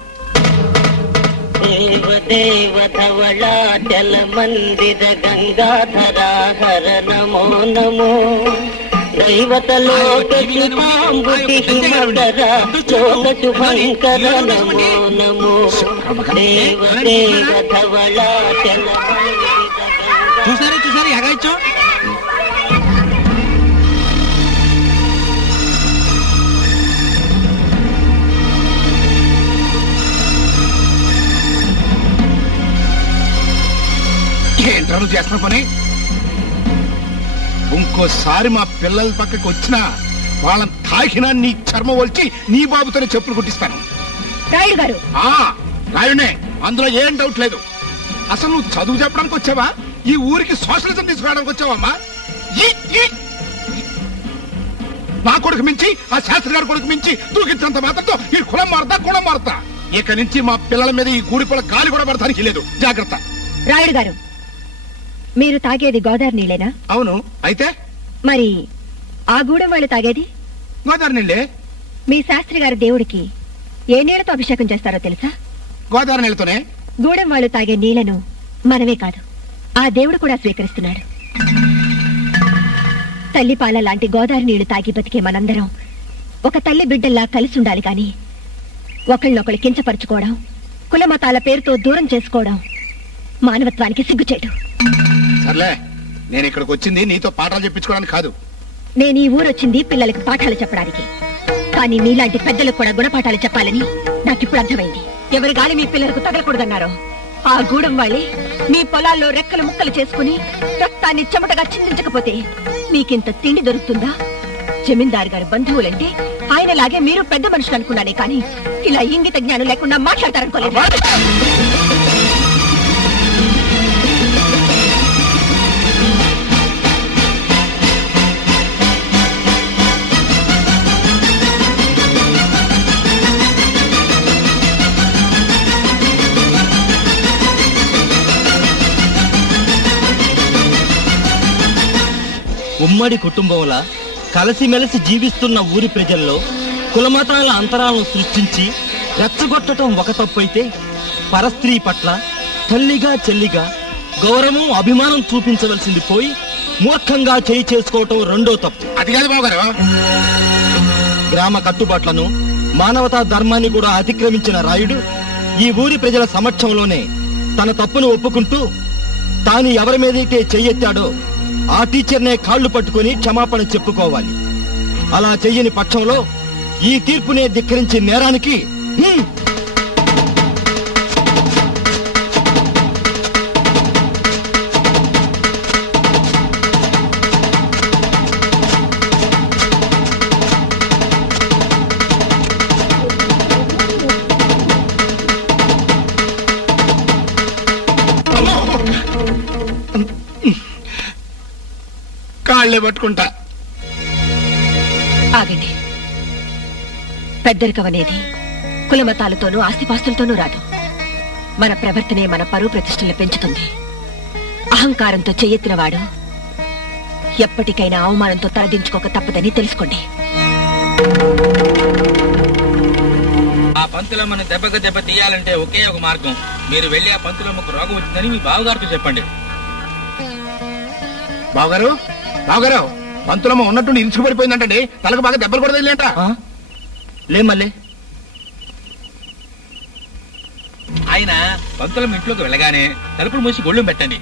దేవదేవధవళాచల మందిర గంగాధరాహర నమో నమో దైవతలోక శుభాంబుతి హిమకర లోక శుభంకర నమో నమో దేవదేవధవళాచల చూసారా ఎగాయిచ్చో. ఏంటో చేస్తున్న పని. ఇంకోసారి మా పిల్లల పక్కకి వచ్చినా వాళ్ళని తాకినా నీ చర్మం వచ్చి నీ బాబుతోనే చెప్పులు కుట్టిస్తాను. రాయుడే, అందులో ఏం డౌట్ లేదు. అసలు నువ్వు చదువు చెప్పడానికి వచ్చావా, ఈ ఊరికి సోషలిజం తీసుకురావడానికి వచ్చావమ్మా? నా కొడుకు మించి ఆ శాస్త్రి గారి కొడుకు మించి దూకించినంత మాత్రంతో ఈ కులం మారుతా. ఇక నుంచి మా పిల్లల మీద ఈ గూడిపొల గాలి కూడా పడతానికి లేదు. జాగ్రత్త. రాయుడు గారు, మీరు తాగేది గోదావరి నీళ్ళేనా? అవును. అయితే మరి ఆ గూడెం వాళ్ళు తాగేది గోదావరి నీళ్ళే. మీ శాస్త్రి గారి దేవుడికి ఏ నీళ్లతో అభిషేకం చేస్తారో తెలుసా? గోదావరి నీళ్ళతోనే. గూడెం వాళ్ళు తాగే నీళ్లను మనమే కాదు, ఆ దేవుడు కూడా స్వీకరిస్తున్నాడు. తల్లిపాల లాంటి గోదావరి నీళ్లు తాగి బతికే మనందరం ఒక తల్లి బిడ్డల్లా కలిసి ఉండాలి గాని ఒకళ్ళనొకళ్ళు కించపరుచుకోవడం, కులమతాల పేరుతో దూరం చేసుకోవడం మానవత్వానికి సిగ్గుచేటు. సర్లే, నేను ఇక్కడికి వచ్చింది నీతో పాఠాలు చెప్పించుకోవడానికి కాదు. నేను ఈ ఊరొచ్చింది పిల్లలకు పాఠాలు చెప్పడానికి. కానీ మీలాంటి పెద్దలకు కూడా గుణపాఠాలు చెప్పాలని నాకిప్పుడు అర్థమైంది. ఎవరి గాలి మీ పిల్లలకు తగలకూడదన్నారో ఆ గూడెం వాళ్ళే మీ పొలాల్లో రెక్కలు ముక్కలు చేసుకుని రక్తాన్ని చెమటగా చిందించకపోతే మీకింత తిండి దొరుకుతుందా? జమీందారు గారి బంధువులంటే ఆయనలాగే మీరు పెద్ద మనుషులు అనుకున్నానే కానీ ఇలా ఇంగిత జ్ఞానం లేకుండా మాట్లాడతారనుకోలేదు. ఉమ్మడి కుటుంబంలా కలిసిమెలిసి జీవిస్తున్న ఊరి ప్రజల్లో కులమతాల అంతరాలను సృష్టించి రెచ్చగొట్టడం ఒక తప్పైతే పరస్త్రీ పట్ల తల్లిగా చెల్లిగా గౌరవం అభిమానం చూపించవలసింది పోయి మూర్ఖంగా చేయి చేసుకోవటం రెండో తప్పు. అది కాదు బావగారు. గ్రామ కట్టుబాట్లను మానవతా ధర్మాన్ని కూడా అతిక్రమించిన రాయుడు ఈ ఊరి ప్రజల సమక్షంలోనే తన తప్పును ఒప్పుకుంటూ తాను ఎవరి మీదైతే చెయ్యెత్తాడో ఆ టీచర్నే కాళ్లు పట్టుకుని క్షమాపణ చెప్పుకోవాలి. అలా చెయ్యని పక్షంలో ఈ తీర్పునే ధిక్కరించే నేరానికి కాళ్ళే పట్టుకుంటా. ఆగండి. పెద్దరికం అనేది కులమతాలతోనూ ఆస్తిపాస్తులతోనూ రాదు. మన ప్రవర్తనే మన పరువు ప్రతిష్టలు పెంచుతుంది. అహంకారంతో చెయ్యెత్తినవాడు ఎప్పటికైనా అవమానంతో తలదించుకోక తప్పదని తెలుసుకోండి. ఆ పంతులమ్మని దెబ్బకు దెబ్బ తీయాలంటే ఒకే ఒక మార్గం. మీరు వెళ్లి ఆ పంతులమ్మకు రోగం వచ్చిందని మీ బావగారితో చెప్పండి. బావగారు, బావగారు, పంతులమ్మ ఉన్నట్టుండి ఇరుచుకుపడిపోయిందంటండి. తలకు బాగా దెబ్బలు కూడా తగిలేంట. లేమల్లే. ఆయన పంతులమ్మ ఇంట్లోకి వెళ్ళగానే తలుపులు మూసి గొళ్ళెం పెట్టండి.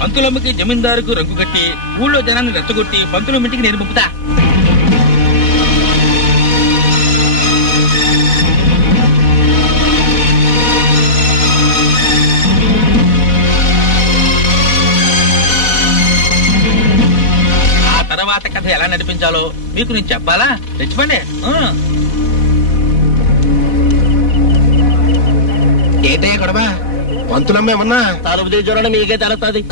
పంతులమ్మకి జమీందారుకు రంగు కట్టి ఊళ్ళో జనాన్ని రెచ్చగొట్టి పంతులమ్మ ఇంటికి నేను పంపుతా. ఆ తర్వాత కథ ఎలా నడిపించాలో మీకు నేను చెప్పాలా? తెచ్చిపండి. ఏంటయ్యా గొడవ? పంతులమ్మ ఏమన్నా తలుపు తీసి చూడండి, మీకే తెలుస్తుంది.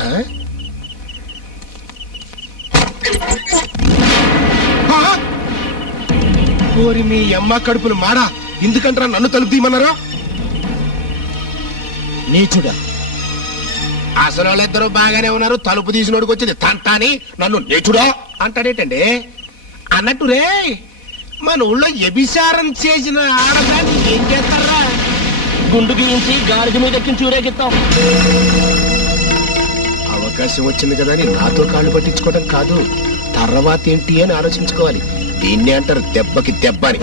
ఓరి మీ అమ్మ కడుపులు మాడా, ఎందుకంటారా నన్ను తలుపు తీయమన్నారు? నీచుడా, అసలు వాళ్ళిద్దరూ బాగానే ఉన్నారు. తలుపు తీసినోడికి వచ్చింది తంటాని నన్ను నీచుడా అంటాడేటండి. అన్నట్టు రే, మన ఊళ్ళో వ్యభిచారం చేసిన ఆడదాన్ని ఏం చేస్తారా? గుండు గీయించి గాడిద మీద ఎక్కించి ఊరేగిస్తాం. అవకాశం వచ్చింది కదా అని నాతో కాళ్ళు పట్టించుకోవడం కాదు, తర్వాత ఏంటి అని ఆలోచించుకోవాలి. దీన్ని అంటారు దెబ్బకి దెబ్బ అని.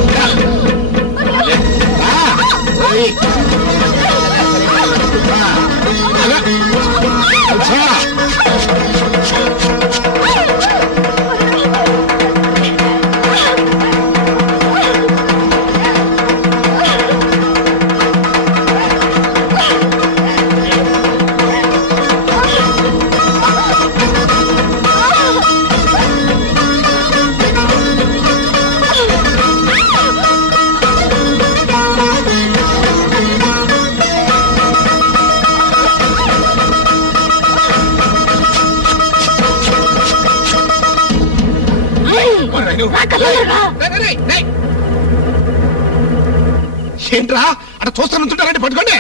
ఏంట్రా అక్కడ చూస్తానంటుంటారంటే పట్టుకోండి.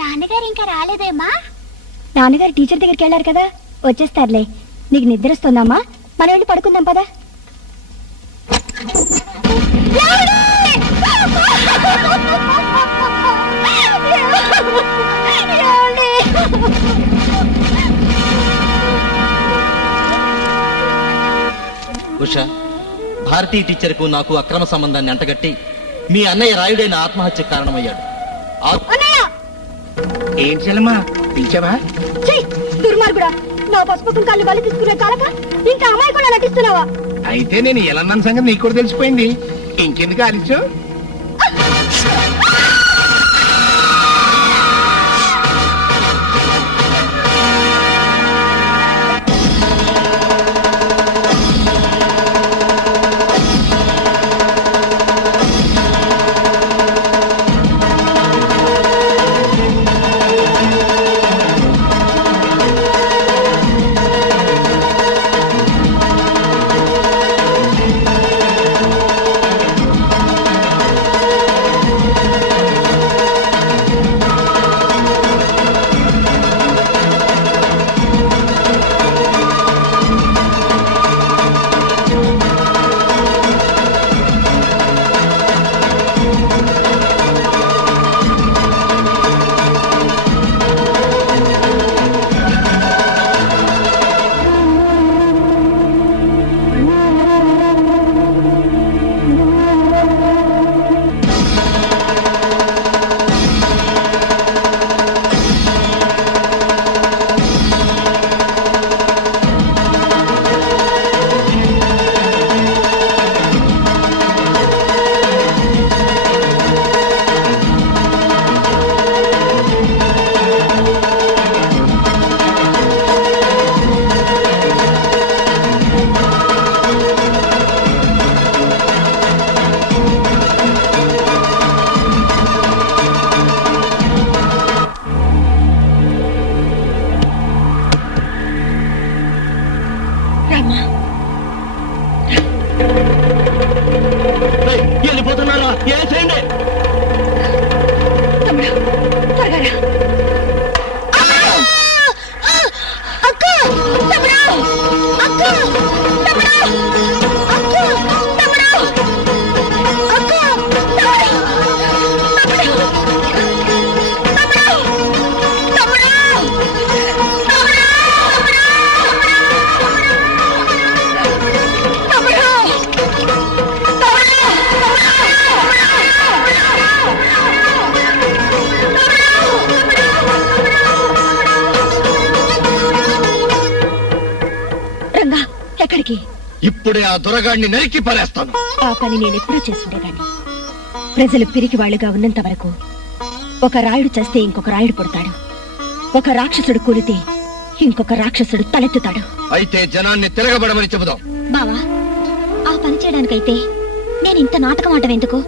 నాన్నగారు ఇంకా రాలేదేమా? నాన్నగారు టీచర్ దగ్గరికి వెళ్ళారు కదా, వచ్చేస్తారులే. నీకు నిద్ర వస్తుందమ్మా, మనం వెళ్ళి పడుకుందాం పదా. ఉషా, భారతీయ టీచర్కు నాకు అక్రమ సంబంధాన్ని అంటగట్టి మీ అన్నయ్య రాయుడైన ఆత్మహత్య కారణమయ్యాడు. ఏం చెల్లమ్మా పిలిచావా? దుర్మార్గుడా, నా పసుపు కుంకాలు బలి తీసుకునే కాలక ఇంకా అమ్మాయి కూడా నటిస్తున్నావా? అయితే నేను ఎలా అన్న సంగతి నీకు కూడా తెలిసిపోయింది. ఇంకెందుకు ఆలించు? ఏసేయండి. తమ్ముడు త్వరగా రా. ఎక్కడికి? ఇప్పుడే ఆ దొరగాడిని నరికి పారేస్తాను. ఆ పని నేనెప్పుడూ చేసుండేదాన్ని. ప్రజలు పిరికి వాళ్ళుగా ఉన్నంత వరకు ఒక రాయుడు చేస్తే ఇంకొక రాయుడు పుడతాడు, ఒక రాక్షసుడు కూలితే ఇంకొక రాక్షసుడు తలెత్తుతాడు. అయితే జనాన్ని తిరగబడమని చెబుదాం. బావా, ఆ పని చేయడానికైతే నేను ఇంత నాటకం ఆడటం ఎందుకు?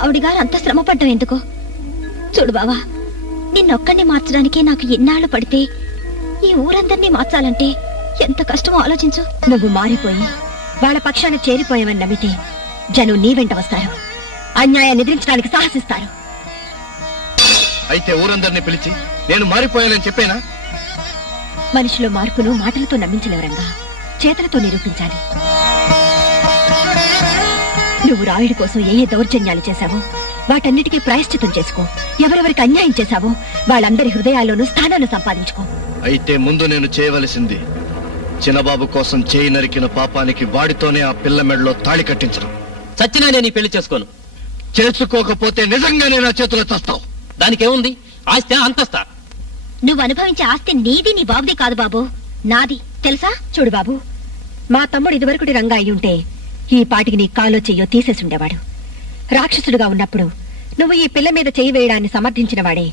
ఆవిడిగారు అంత శ్రమ పడ్డం ఎందుకు? చూడు బావా, నిన్నొక్కడిని మార్చడానికి నాకు ఎన్నాళ్ళు పడితే ఈ ఊరందరినీ మార్చాలంటే ఎంత కష్టమో ఆలోచించు. నువ్వు మారిపోయి వాళ్ళ పక్షాన చేరిపోయావని నమ్మితే జనం నీ వెంట వస్తారు, అన్యాయాన్ని ఎదిరించడానికి సాహసిస్తారు. అయితే ఊరందరినీ పిలిచి నేను మారిపోయానని చెప్పేనా? మనిషిలో మార్పును మాటలతో నమ్మించలేవరంగా, చేతలతో నిరూపించాలి. నువ్వు రాయుడి కోసం ఏ దౌర్జన్యాలు చేశావో వాటన్నిటికీ ప్రాయశ్చితం చేసుకో. ఎవరెవరికి అన్యాయం చేశావో వాళ్ళందరి హృదయాల్లోనూ స్థానాన్ని సంపాదించుకో. అయితే ముందు నేను చేయవలసింది చిన్నబాబు కోసం చేయి నరికిన పాపానికి వాడితోనే ఆ పిల్ల మెడలో తాళి కట్టించడం. చచ్చినా నేను ఈ పెళ్లి చేసుకోను. చేసుకోకపోతే నిజంగానే నా చేతిలో చస్తావు. దానికేముంది? ఆస్తి అంతస్తా. నువ్వు అనుభవించే ఆస్తి నీది, నీ బాబుది కాదు బాబు, నాది. తెలుసా? చూడు బాబు, మా తమ్ముడు ఇదివరకుటి రంగా అయ్యుంటే ఈ పాటికి నీ కాలో చెయ్యో తీసేసుండేవాడు. రాక్షసుడుగా ఉన్నప్పుడు నువ్వు ఈ పిల్ల మీద చెయ్యి వేయడాన్ని సమర్థించిన వాడే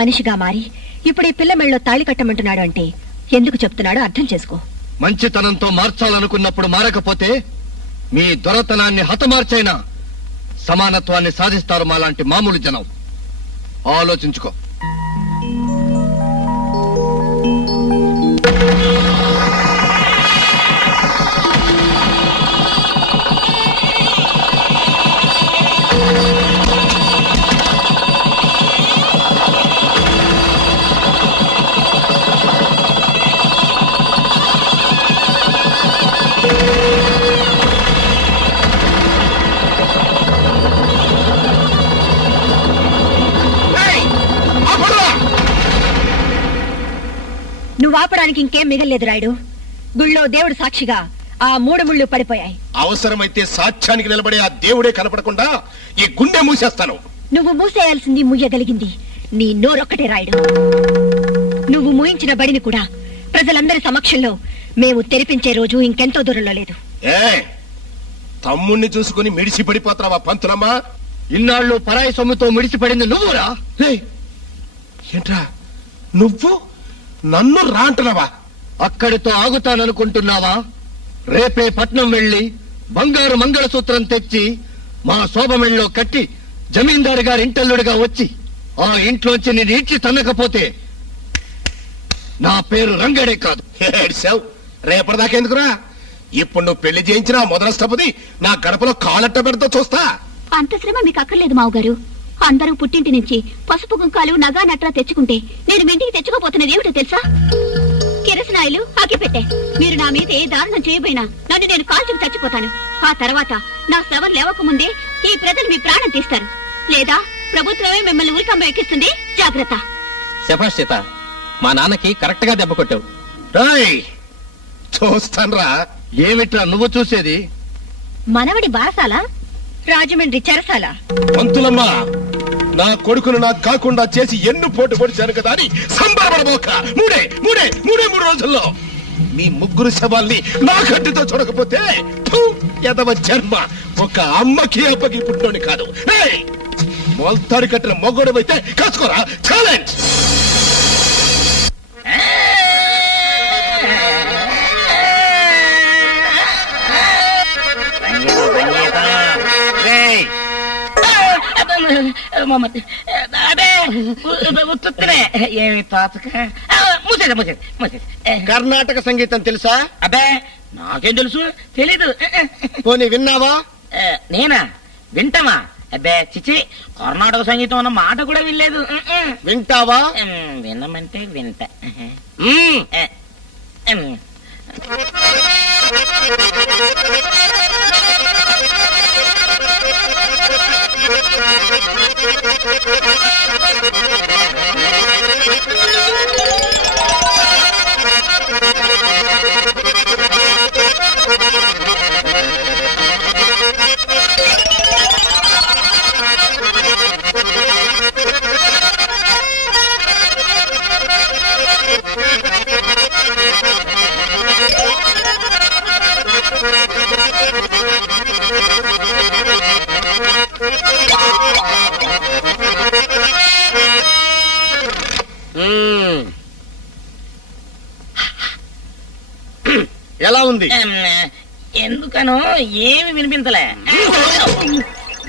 మనిషిగా మారి ఇప్పుడు ఈ పిల్ల మెడలో తాళి కట్టమంటున్నాడు అంటే ఎందుకు చెప్తున్నాడో అర్థం చేసుకో. మంచితనంతో మార్చాలనుకున్నప్పుడు మారకపోతే మీ దొరతనాన్ని హతమార్చైనా సమానత్వాన్ని సాధిస్తారు మాలాంటి మామూలు జనం. ఆలోచించుకో. నువ్వు ఆపడానికి ఇంకేం మిగల్లేదు రాయుడు. గుళ్ళో దేవుడు సాక్షిగా ఆ 3 ముళ్ళు పడిపోయాయి. అవసరమైతే సాక్ష్యానికి నిలబడే ఆ దేవుడే కనపడకుండా ఈ గుండె మూసేస్తాను. నువ్వు మూసేయాల్సింది ముయ్యగలిగింది నీ నోరొక్కటే రాయుడు. నువ్వు మూయించిన బడిని కూడా ప్రజలందరి సమక్షంలో మేము తెరిపించే రోజు ఇంకెంతో దూరంలో లేదు. తమ్ముణ్ణి చూసుకుని మిడిసి పడిపోతావా పంతులమ్మా? ఇన్నాళ్ళు పరాయి సొమ్ముతో మిడిసిపడింది నువ్వురా. ఏంట్రా నువ్వు నన్ను రా అంటున్నావా? అక్కడితో ఆగుతాననుకుంటున్నావా? రేపే పట్నం వెళ్లి బంగారు మంగళసూత్రం తెచ్చి మా శోభమెళ్ళలో కట్టి జమీందారు గారి ఇంటల్లుడిగా వచ్చి ఆ ఇంట్లోంచి నేను ఇచ్చి తన్నకపోతే నా పేరు రంగడే కాదు. రేపటిదాకెందుకురా? ఇప్పుడు నువ్వు పెళ్లి చేయించిన మొదలష్టపది నా గడపలో కాలట్ట పెడతా చూస్తా. అంత శ్రమ మీకు అక్కర్లేదు మావుగారు. అందరూ పుట్టింటి నుంచి పసుపు కుంకాలు నగా నట్రా తెచ్చుకుంటే నేను మీ ఇంటికి తెచ్చుకోపోతున్నది ఏమిటో తెలుసా? కిరసనాయిలు అగ్గిపెట్టే. మీరు నా మీద ఏ దారుణం చేయబోయినా నన్ను నేను కాల్చుకు చచ్చిపోతాను. ఆ తర్వాత నా శవం లేవకముందే ఈ ప్రజలు మీ ప్రాణం తీస్తారు, లేదా ప్రభుత్వమే మిమ్మల్ని ఉరికమ్మ ఎక్కిస్తుంది. జాగ్రత్త. శభాష్ సీత, మా నాన్నకి కరెక్ట్ గా దెబ్బ కొట్టావు. చూస్తాన్రా. ఏమిట్రా నువ్వు చూసేది? మనవడి బారసాల, రాజమండ్రి చెరసాల. పంతులమ్మా, నా కొడుకును నాకు కాకుండా చేసి ఎన్ను పోటు పొడిచాను కదా అని సంబరపడబోక. మూడే రోజుల్లో మీ ముగ్గురు శవాల్ని నా కట్టితో చూడకపోతే ఎదవ జన్మ ఒక అమ్మకి అప్పకి పుట్టోని కాదు. మొల్తాడి కట్టిన మొగ్గోడు అయితే కాసుకోరా. ఛాలెంజ్. కర్ణాటక సంగీతం తెలుసా? అబ్బే నాకేం తెలుసు, తెలీదు. పోనీ విన్నావా? నేనా? వింటమా? అబ్బే చిచి, కర్ణాటక సంగీతం అన్న మాట కూడా వినలేదు. వింటావా? వినమంటే వింటా. ఎలా ఉంది? ఎందుకనో ఏమి వినిపించలే.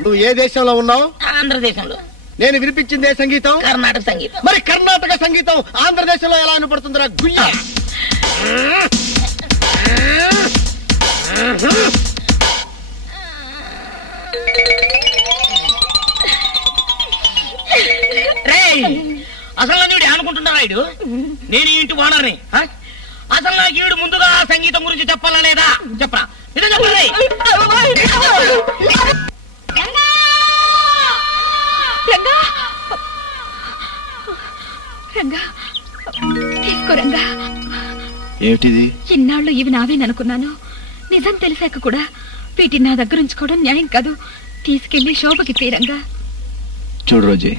నువ్వు ఏ దేశంలో ఉన్నావు? ఆంధ్రదేశంలో. నేను వినిపించింది ఏ సంగీతం? కర్ణాటక సంగీతం. మరి కర్ణాటక సంగీతం ఆంధ్రదేశంలో ఎలా వినపడుతుందిరా గుయ్య? అసలు నన్ను అనుకుంటున్నా రాయుడు, నేను ఈ ఇంటి ఓనర్ని. అసలు నాకు ఈవిడ ముందుగా ఆ సంగీతం గురించి చెప్పాలా లేదా? చెప్పరా, ఇదే చెప్పండి. తీసుకోరంగా. ఏమిటిది? ఇన్నాళ్ళు ఇవి నావేననుకున్నాను. నిజం తెలిసాక కూడా వీటిని నా దగ్గర ఉంచుకోవడం న్యాయం కాదు. తీసుకెళ్లి శోభకి తీరంగా. చూడు రోజీ,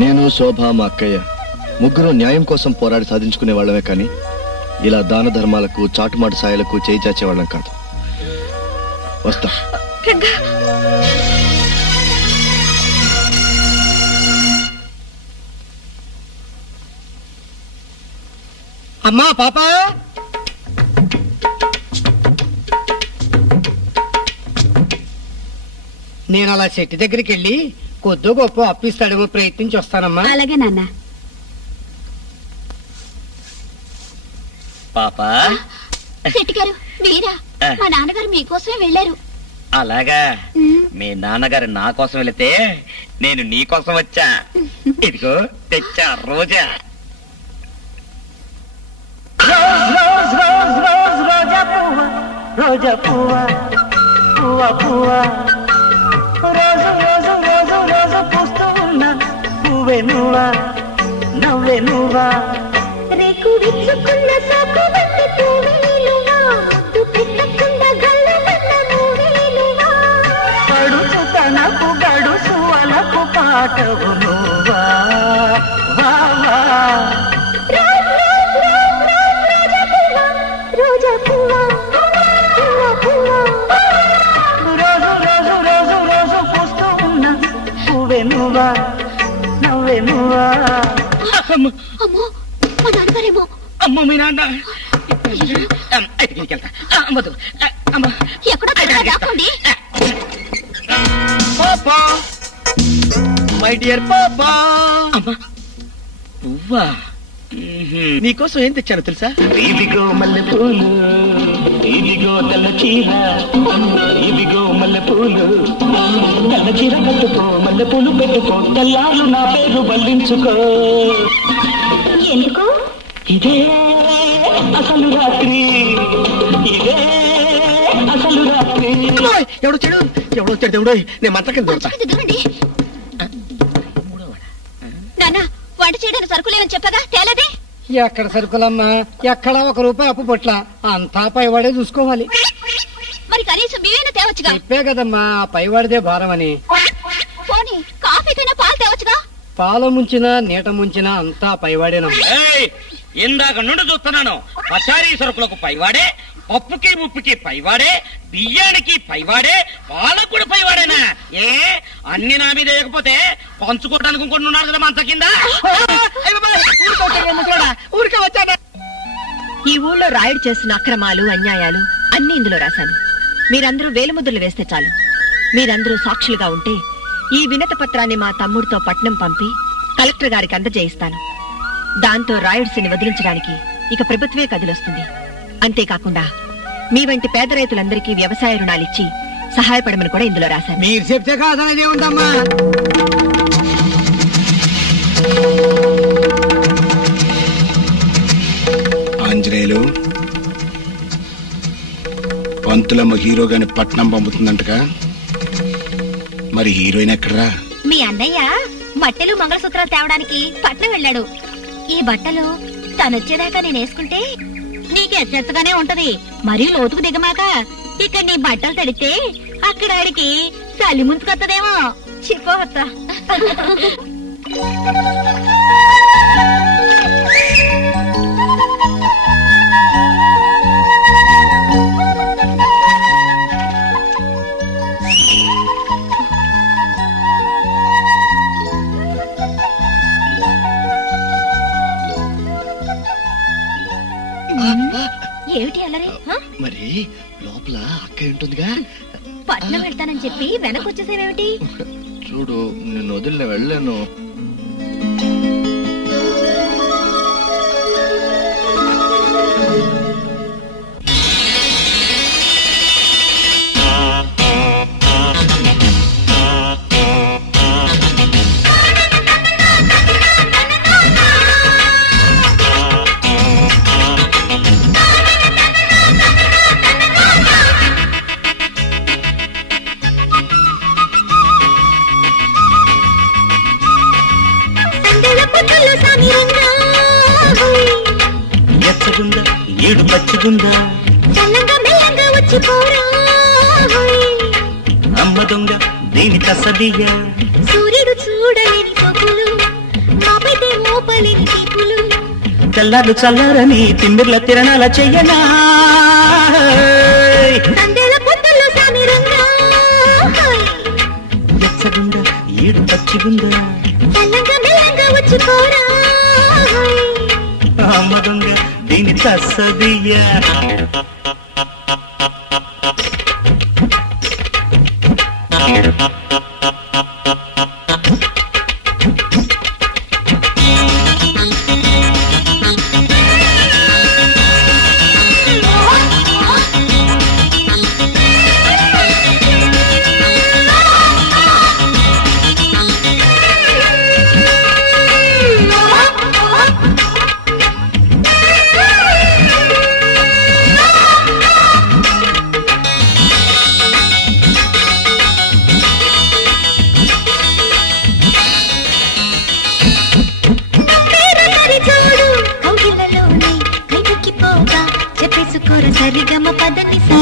నేను, శోభ, మా అక్కయ్య ముగ్గురు న్యాయం కోసం పోరాడి సాధించుకునే వాళ్ళమే కానీ ఇలా దాన ధర్మాలకు, చాటుమాటు సాయాలకు చేయి చాచేవాళ్ళం కాదు. వస్తా. అమ్మా పాప, నేను అలా చెట్టు దగ్గరికి వెళ్ళి కొద్దో గొప్ప అప్పిస్తాడేమో ప్రయత్నించి వస్తానమ్మా. అలాగే నాన్న. పాపా, శెట్టి గారు, వీరా, మా నాన్నగారు మీకోసమే వెళ్ళారు. అలాగా? మీ నాన్నగారు నా కోసం వెళితే నేను నీ కోసం వచ్చా. ఇదిగో తెచ్చా రోజా. రోజా పువ్వా, పువ్వా పువ్వా, రోజు రోజు రోజు రోజు పూస్తూ ఉన్నా పువ్వే నువ్వా, నవ్వే నువ్వా, రేకు విచ్చుకున్న సాకు బట్టి పువ్వేలువా, ముద్దు పెట్టకుండా గల్లమన్న పువ్వేలువా, పడుచు తనకు గడుసు అలకు పాటవు నువ్వా, వా వా. రోజా పువ్వా, పువ్వా పువ్వా, రోజు రోజు రోజు రోజు పూస్తూ ఉన్నా పువ్వే నువ్వా, నవ్వే నువ్వా. అమ్మో, మా నాన్నగారేమో. అమ్మో, మీ నాన్న. ఎక్కడో దాక్కోండి. పాపా, మై డియర్ పాపా. పువ్వా, నీకోసం ఏం తెచ్చాను తెలుసా? ఇదిగో మల్లె పూలు, ఇదిగో తెల్ల చీర, ఇదిగో మల్లె పూలు, తెల్ల చీర కట్టుకో, మల్లె పూలు పెట్టుకో, తెల్లారు నా పేరు బల్లించుకో. ఎందుకు? ఇదే అసలు రాత్రి, ఇదే అసలు రాత్రి. ఎవడో చెడు, ఎవడో చెడు దేవుడు. నేను మంట కింద దొరుకుతా. నాన్న, వంట చేయడానికి సరుకులేమని చెప్పగా తేలేదే? ఎక్కడ సరుకులమ్మా, ఎక్కడ ₹1 అప్పు పొట్ల, అంతా పైవాడే చూసుకోవాలి. మరి కనీసం బియ్యన తేవచ్చుగా. చెప్పే కదమ్మా, పైవాడిదే భారం అని. పోనీ కాఫీకైనా పాలు తేవచ్చుగా. పాలు ముంచినా నీట ముంచినా అంతా పైవాడేనమ్మా. ఇందాక నుండి చూస్తున్నాను, పచారీ సరుకులకు పైవాడే, పప్పుకి ఉప్పుకి పైవాడే, బియ్యానికి పైవాడే, పాలకు కూడా పైవాడేనా? ఏ అన్ని నా మీద వేయకపోతే పంచుకోవడానికి ఇంకొన్ని ఉన్నారు కదా మంచ కింద. ఊరికే వచ్చాడా? ఈ ఊళ్ళో రాయుడు చేసిన అక్రమాలు, అన్యాయాలు అన్ని ఇందులో రాశాను. మీరందరూ వేలుముద్రలు వేస్తే చాలు. మీరందరూ సాక్షులుగా ఉంటే ఈ వినతి పత్రాన్ని మా తమ్ముడితో పట్నం పంపి కలెక్టర్ గారికి అందజేయిస్తాను. దాంతో రాయుడ్స్ని వదిలించడానికి ఇక ప్రభుత్వే కదిలొస్తుంది. అంతేకాకుండా మీ వంటి పేద రైతులందరికీ వ్యవసాయ రుణాలిచ్చి సహాయపడమని కూడా ఇందులో రాశాను. మీరు చెప్తే కాదనేది ఏముందమ్మా. ఆంజనేయులు, పంతులమ్మ హీరోగాని పట్నం పంపుతుందంటగా, మరి హీరోయిన్ ఎక్కడరా? మీ అన్నయ్య మట్టెలు మంగళసూత్రాలు తేవడానికి పట్నం వెళ్ళాడు. ఈ బట్టలు తనొచ్చేదాకా నేను వేసుకుంటే నీకు ఎచ్చగానే ఉంటది. మరీ లోతుకు దిగమాక. ఇక్కడ నీ బట్టలు తడితే అక్కడ ఆడికి చలి ముంచుకొత్తదేమో. చిపోవత్త. ఏమిటి అల్లరి? మరి లోపల అక్క ఉంటుందిగా. పట్నం వెళ్తానని చెప్పి వెనకొచ్చేసేవేమిటి? చూడు, నిన్ను వదిలిన వెళ్ళాను. ఏడు పచ్చిగుందా అమ్మ దొంగ దేని తసదియ్యా సూర్యుడు చూడలేని పప్పులు మాపైతే మోపలేని తీపులు తెల్లారు చల్లారని తిమ్మిర్ల తిరణాల చెయ్యనా సందేల పొట్టల్లో సామిరంగా ఎచ్చగుందా ఏడు పచ్చిగుందా చల్లంగా మెల్లంగా వచ్చిపోరా అమ్మ దొంగ దీని తసదియ్యా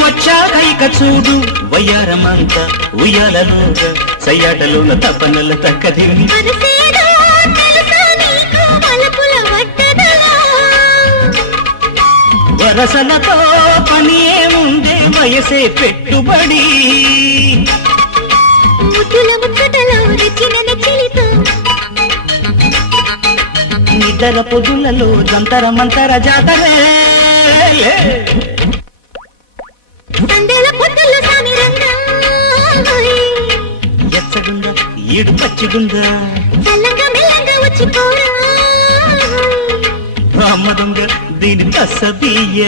వచ్చాక చూడు వయ్యారమంత ఉయ్యాలలోగా సయ్యాటలోన తపనల తక్కదిని వరసలతో పని ఏముందే వయసే పెట్టుబడి నిద్ర పొదులలో జంతర మంతర జాతరే ఎచ్చగుందా ఏడు పచ్చిగుందా అమ్మ దొంగ దీని తసదియ్య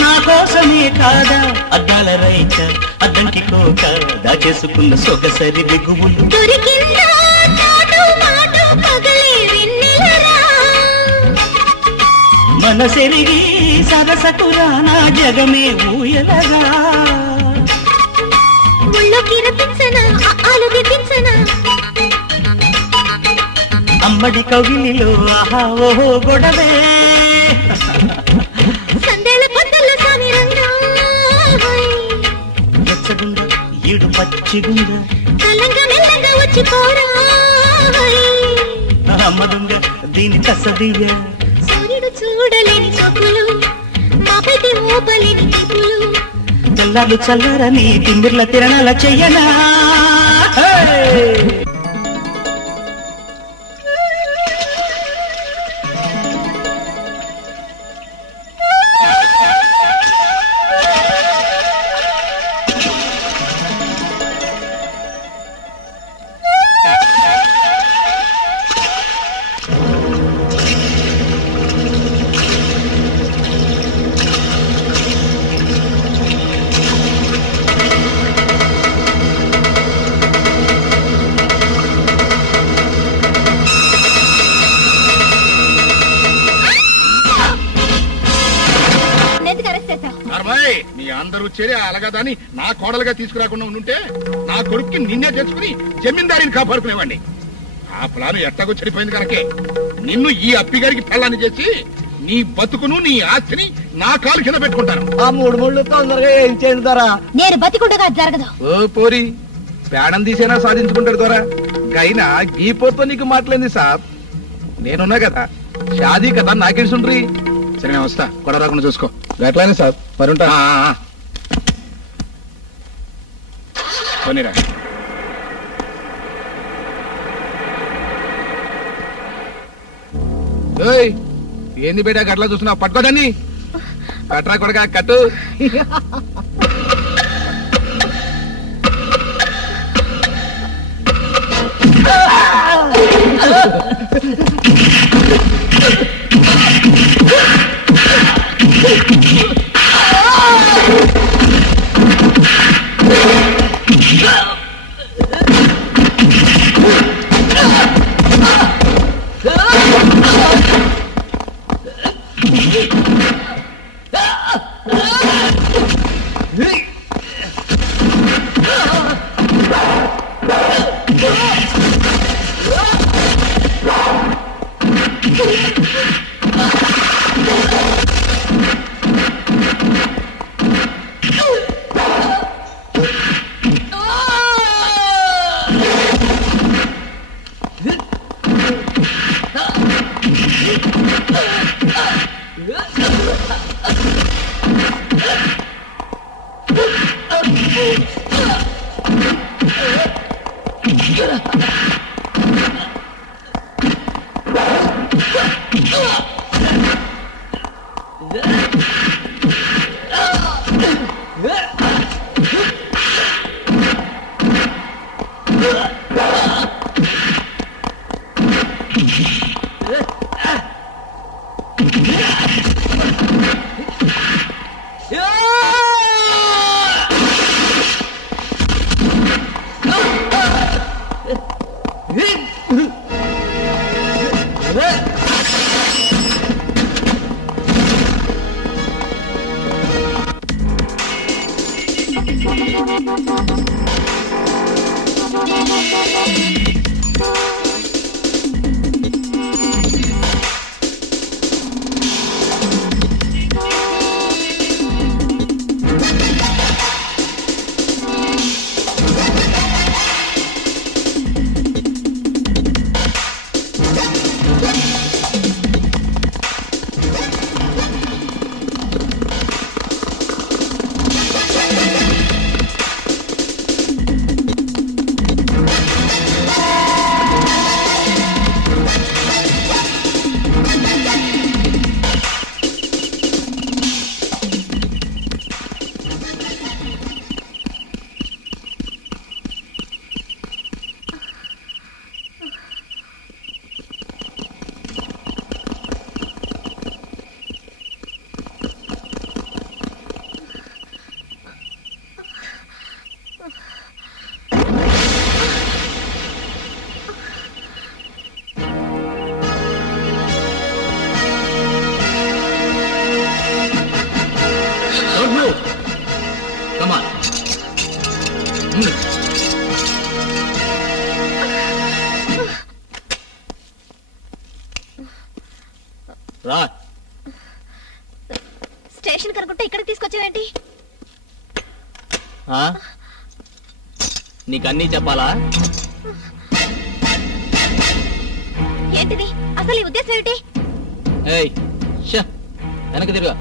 నా కోసమే కాదా అద్దాల రైక అద్దంకి కోక దాచేసుకున్న సొగసరి దిగువులు మనసెరిగి సరసకురా నా జగమే ఊయలగా అమ్మడి కవిలిలో ఆహా ఓహో గొడవే ఎచ్చగుందా ఏడు పచ్చిగుందా అమ్మ దొంగ దీని కసదియ్య సూర్యుడు చూడ చూడలేని సొక్కులు మాపైతే ఊపలేని నిప్పులు చల్లారు చల్లరని తిమ్మిర్ల తిరణాల చెయ్యనా మీ అందరూ చేరి అలాగదాని నా కోడలుగా తీసుకురాకుండా ఉంటే నా కొడుక్కి నిన్నే తెచ్చుకుని జమీందారిని కాపాడుకునేవాడిని. ఆ ప్లాను ఎట్టగో చెడిపోయింది కనుకే నిన్ను ఈ అప్పిగారికి పెళ్ళాన్ని చేసి నీ బతుకును నీ ఆస్తిని నా కాలు కింద పెట్టుకుంటాను. ఆ 3 ముళ్ళు తొందరగా ఏం చేస్తారా? నేను బతికుండగా జరగదు. ఓ పోరి ప్రాణం తీసేనా సాధించుకుంటాడు దొరా గైనా గీ పోతో నీకు మాట్లాడింది సాబ్. నేనున్నా కదా షాదీ కదా నాకేసుండ్రి. సరే నేను వస్తా, గొడవ రాకుండా చూసుకో. గట్లానే సాబ్ మరి ఉంటా. పోనీరా. ఏంది బేటా గట్లా చూస్తున్నావు? పట్టుకోదాన్ని కట్రా కొడగా కట్టు. స్టేషన్ కనుకుంటే ఇక్కడికి తీసుకొచ్చావేంటి? నీకన్నీ చెప్పాలా? ఏంటిది అసలు ఈ ఉద్దేశం ఏమిటి? ఏయ్ వెనక తిరుగా.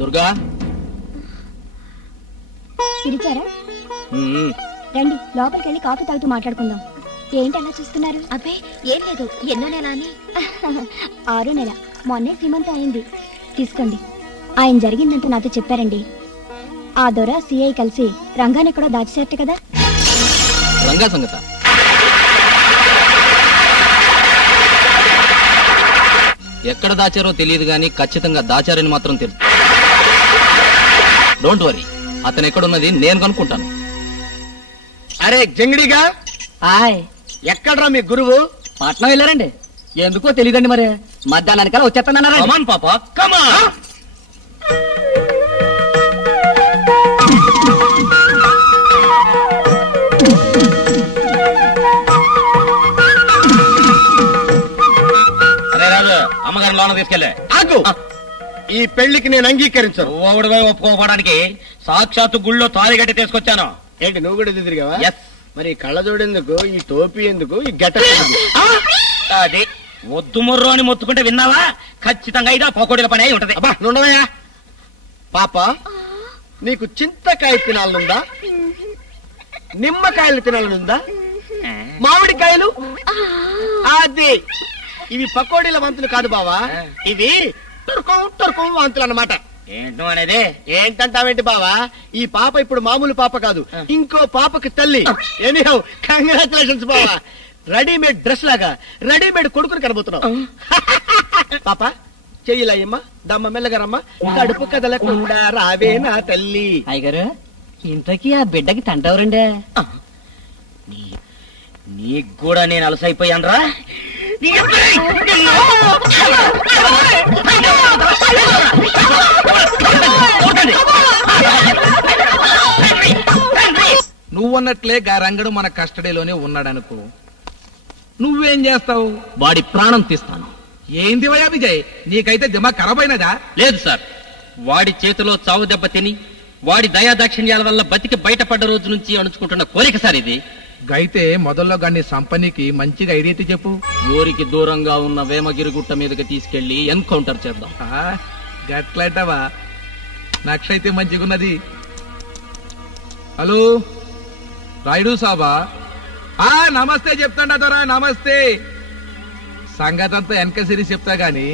దుర్గా పిలిచారా? రండి లోపలికి వెళ్ళి కాఫీ తాగుతూ మాట్లాడుకుందాం. ఏంటి అలా చూస్తున్నారు? అబ్బే ఏం లేదు, ఎన్నో నెల అని. 6వ నెల, మొన్నే సీమంతం అయింది. తీసుకోండి. ఆయన జరిగిందంతా నాతో చెప్పారండి. ఆ దొర సిఐ కలిసి రంగాన్ని ఎక్కడో దాచేసేట కదా. రంగా సంగత ఎక్కడ దాచారో తెలియదు గాని ఖచ్చితంగా దాచారని మాత్రం తెలుసు. డోంట్ వరీ, అతను ఎక్కడున్నది నేను కనుక్కుంటాను. అరే జంగిడిగా, ఎక్కడ్రా మీ గురువు? పట్నం వెళ్ళారండి. ఎందుకో తెలియదండి, మరి మధ్యాహ్నానికల్లా వచ్చేస్తానన్నారా? కమాన్ పాప కమాన్. అరే రాజు, అమ్మగారిని లోన తీసుకెళ్ళే. ఆగు, ఈ పెళ్లికి నేను అంగీకరించను. ఓడిపోయి ఒప్పుకోవడానికి సాక్షాత్తు గుళ్ళో తాళి గట్టి తీసుకొచ్చాను. ఏంటి నువ్వు కూడా తిరిగావా? ఎస్. మరి ఈ కళ్ళజోడెందుకు, ఈ టోపీ ఎందుకు, ఈ గెట? అది వద్దు మొర్రు అని మొత్తుకుంటే విన్నావా? ఖచ్చితంగా ఇది పకోడీల పని అయి ఉంటది. అబ్బా నుండవయ్యా. పాప, నీకు చింతకాయ తినాలనుందా? నిమ్మకాయలు తినాలనుందా? మామిడికాయలు? అది ఇవి పకోడీల వంతులు కాదు బావా, ఇవి టర్కం వంతులు అన్నమాట. ఏంటో అనేది? ఏంటంటావేంటి బావా, ఈ పాప ఇప్పుడు మామూలు పాప కాదు, ఇంకో పాపకి తల్లి. ఎనీహౌ కంగ్రాచులేషన్స్ బావా. రెడీమేడ్ డ్రెస్ లాగా రెడీమేడ్ కొడుకుని కనబోతున్నావు. పాప చెయ్యిలాయమ్మా, దమ్మ మెల్లగారమ్మా, కడుపు కదలకుండా రావే నా తల్లి. అయ్యగారు, ఇంతకీ ఆ బిడ్డకి తంటెవరండి? నీకు కూడా నేను అలసైపోయాను రా. నువ్వన్నట్లే గా రంగడు మన కస్టడీలోనే ఉన్నాడనుకో, నువ్వేం చేస్తావు? వాడి ప్రాణం తీస్తాను. ఏందివయ్యా విజయ్, నీకైతే దిమాగ్ ఖరాబ్ అయినదా? లేదు సార్, వాడి చేతిలో చావు దెబ్బ తిని వాడి దయాదాక్షిణ్యాల వల్ల బతికి బయటపడ్డ రోజు నుంచి అణుచుకుంటున్న కోరిక సార్ ఇది. గైతే మొదల్లో గాని సంపనికి మంచిగా ఐడియా చెప్పు. ఊరికి దూరంగా ఉన్న వేమగిరి గుట్ట మీదకి తీసుకెళ్లి ఎన్కౌంటర్ చేద్దాం. గట్లయితవా? నక్షైతే మంచిగున్నది. హలో రాయుడు సాబా, నమస్తే చెప్తాండా దొరా, నమస్తే. సంగతంతా వెనక సిరి చెప్తా గాని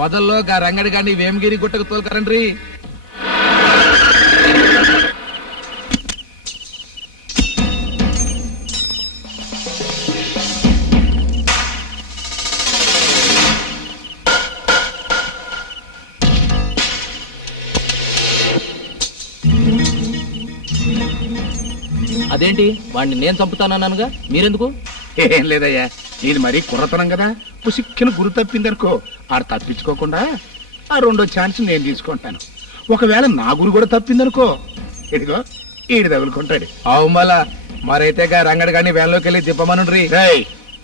మొదల్లో గా రంగడి గాని వేమగిరి గుట్టకు తోలుకరండ్రి. అదేంటి, వాడిని నేను చంపుతానన్నానుగా, మీరెందుకు? ఏం లేదయ్యా, నేను మరీ కుర్రతనం కదా, పుసిక్కిన గురి తప్పిందనుకో, ఆడు తప్పించుకోకుండా ఆ రెండో ఛాన్స్ నేను తీసుకుంటాను. ఒకవేళ నా గురి కూడా తప్పిందనుకో, ఇదిగో ఈడు తగులుకుంటాడు. అవు మళ్ళా మరైతే గా రంగడి గాని వ్యాన్లోకి వెళ్ళి దిప్పమనుండ్రి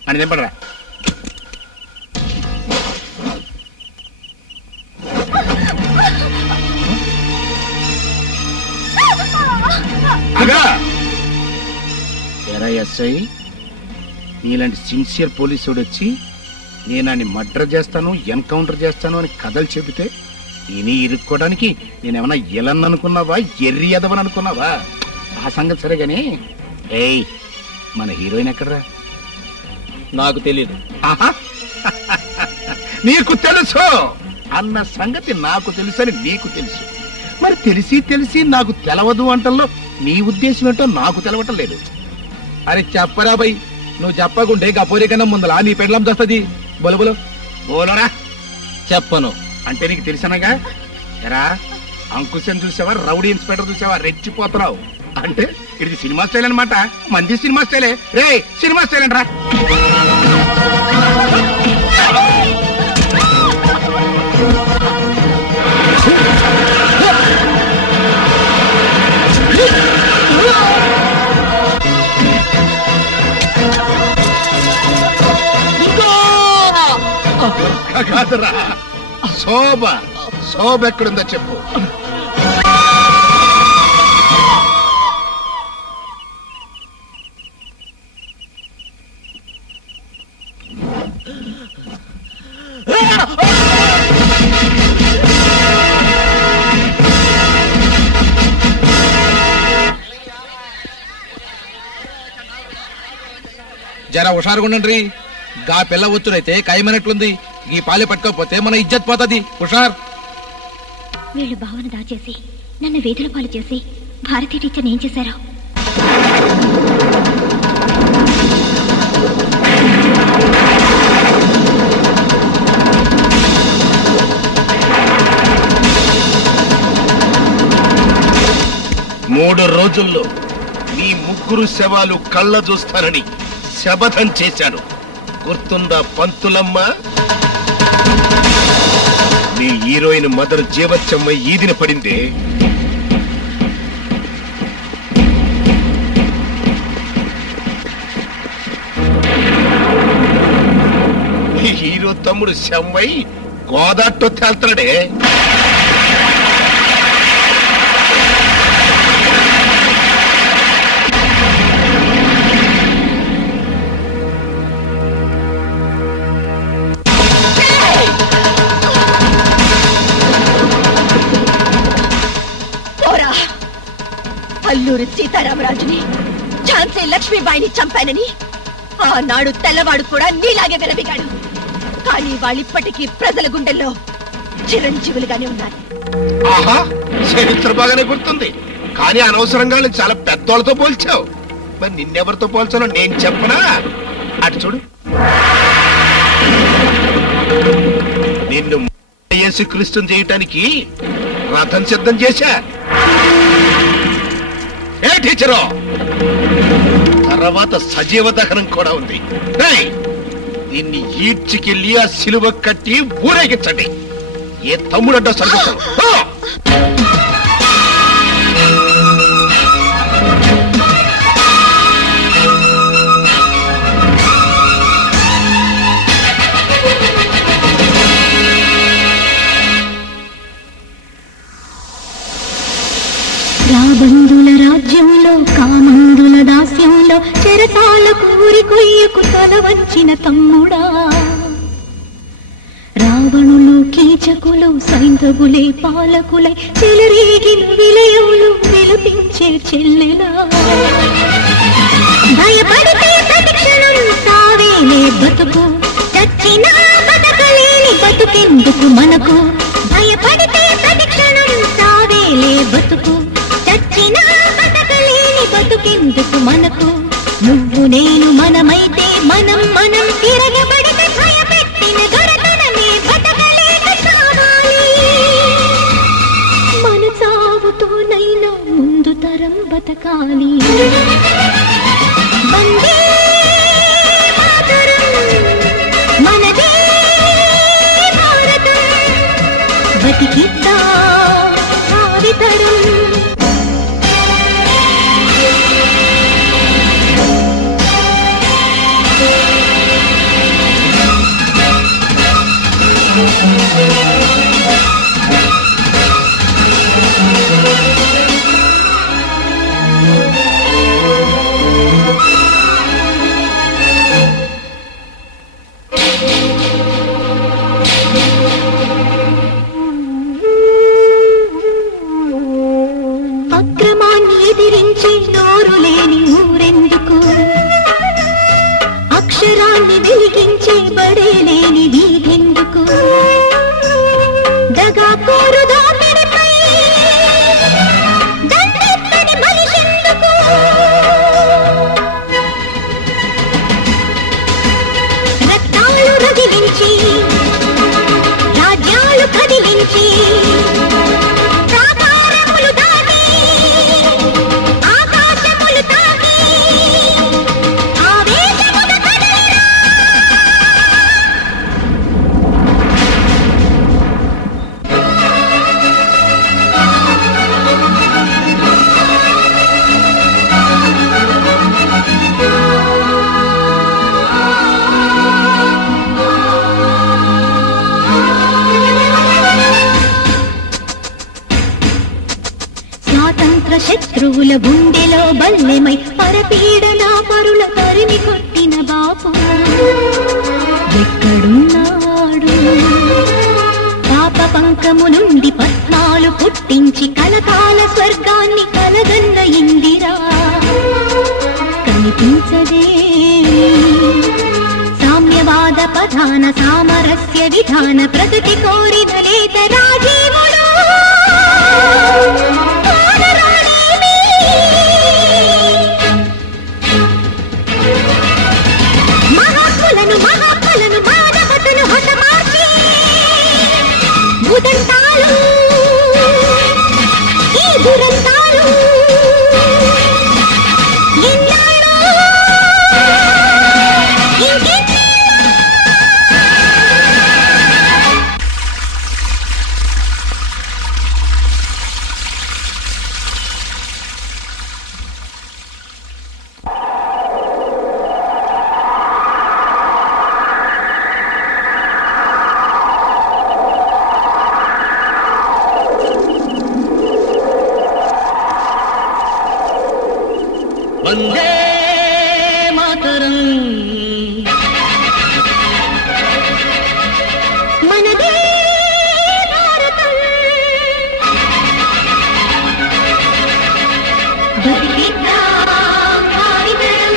అని దింపడరా. ఎరా ఎస్ఐ, నీలాంటి సిన్సియర్ పోలీసుడు వచ్చి నేనాన్ని మర్డర్ చేస్తాను, ఎన్కౌంటర్ చేస్తాను అని కథలు చెబితే ఈయన ఇరుక్కోవడానికి నేనేమన్నా ఎలన్ అనుకున్నావా, ఎర్రి ఎదవని అనుకున్నావా? ఆ సంగతి సరే గాని, ఏయ్ మన హీరోయిన్ ఎక్కడరా? నాకు తెలియదు. ఆహా, నీకు తెలుసు అన్న సంగతి నాకు తెలుసని నీకు తెలుసు. మరి తెలిసి తెలిసి నాకు తెలవదు అంటల్లో నీ ఉద్దేశం ఏంటో నాకు తెలవటం లేదు. అరే చెప్పరా బై, నువ్వు చెప్పకుంటే గపోరి కన్నా ముందలా నీ పెండ్లం దస్తది. బొలబులు బోలరా. చెప్పను అంటే నీకు తెలిసినగా. ఎరా అంకుశం చూసావా, రౌడీ ఇన్స్పెక్టర్ చూసావా, రెచ్చిపోతున్నావు. అంటే ఇది సినిమా స్టైల్ అనమాట, మంది సినిమా స్టైలే. రే సినిమా స్టైల్ అంటరా. కాదురా, శోభ. శోభ ఎక్కడుందో చెప్పు. జర హుషారుగుండండి. గా పిల్ల వచ్చుడైతే ఖాయమైనట్లుంది. ఈ పాలే పట్టుకోకపోతే మన ఇజ్జత్ పోతుంది. హుషార్. వీళ్ళు భావన దాచేసి నన్ను వేదుల పాలు చేసి భారతీ టీచర్ ఏం చేశారో. మూడు రోజుల్లో మీ ముగ్గురు శవాలు కళ్ళ చూస్తానని శపథం చేశాను. గుర్తుందా పంతులమ్మ? మీ హీరోయిన్ మదర్ జీవచ్చమ్మ ఈదిన పడిందే. మీ హీరో తమ్ముడు శమ్మై గోదాట్టో తేల్తాడే. అల్లూరి సీతారామరాజుని ఝాన్సీ లక్ష్మీబాయిని చంపానని ఆనాడు తెల్లవాడు కూడా నీలాగే విలవిగాడు. కానీ వాళ్ళిప్పటికీ ప్రజల గుండెల్లో చిరంజీవులుగానే ఉన్నారు. ఆహా, చరిత్ర బాగానే గుర్తుంది. కానీ అనవసరంగా చాలా పెద్దోళ్ళతో పోల్చావు. మరి నిన్నెవరితో పోల్చానో నేను చెప్పనా? అటు చూడు. నిన్ను యేసుక్రీస్తుని చేయటానికి రథం సిద్ధం చేశా. ఏ టీచరు, తర్వాత సజీవ దహనం కూడా ఉంది. దీన్ని ఈడ్చికెళ్ళి ఆ సిలువ కట్టి ఊరేగించండి. ఏ తమ్ముడంటో సరిపోతాను. రాబందుల రాజ్యంలో కామందుల దాస్యంలో చెరసాల కూరి కొయ్యకు తల వంచిన తమ్ముడా, రావణులు కీచకులు సైంధవులే పాలకులై చెలరేగిన విలయములు విలపించే చెల్లెలా, భయపడితే ప్రతిక్షణం సావేలే బతుకు, చచ్చినా బతకలేని బతుకెందుకు మనకు, భయపడితే ప్రతిక్షణం సావేలే బతుకు, చచ్చినా బతకలేని బతుకెందుకు మనకు, నువ్వు నేను మనమైతే మనం మనం తిరగబడితే భయపెట్టిన దొరతనమే బతకలేక చావాలి, మన చావుతోనైనా ముందు తరం బతకాలి. వందే మాతరం, మనదే భారతం, బతికిద్దా భావితరం. అక్రమాన్ని ఎదిరించి నోరు లేని ఊరెందుకు, అక్షరాన్ని వెలిగించే బడే లేని వీధెందుకు, దగా కోరు దోపిడిపై దండెత్తని మనిషెందుకు, రక్తాలు రగిలించి రాజ్యాలు కదిలించి ప్రాకారములు దాటి ఆకాశములు తాకి ఆవేశమున కదలిరా. స్వాతంత్ర శత్రువుల గుండెలో బల్లెమై పరపీడన పరుల తరిమి కొట్టిన బాపు ఎక్కడున్నాడు, పాప పంకము నుండి పద్మాలు పుట్టించి కలకాల స్వర్గాన్ని కలగన్న ఇందిరా కనిపించదే. విధాన ప్రగతి కోరిన నేత రాజీవుడు మహాత్ములను మానవతను హతమార్చి ఉదంతాలు ఈ దురంతాలు వందే మాతరం మనదే భారతం బతికిద్దాం భావితరం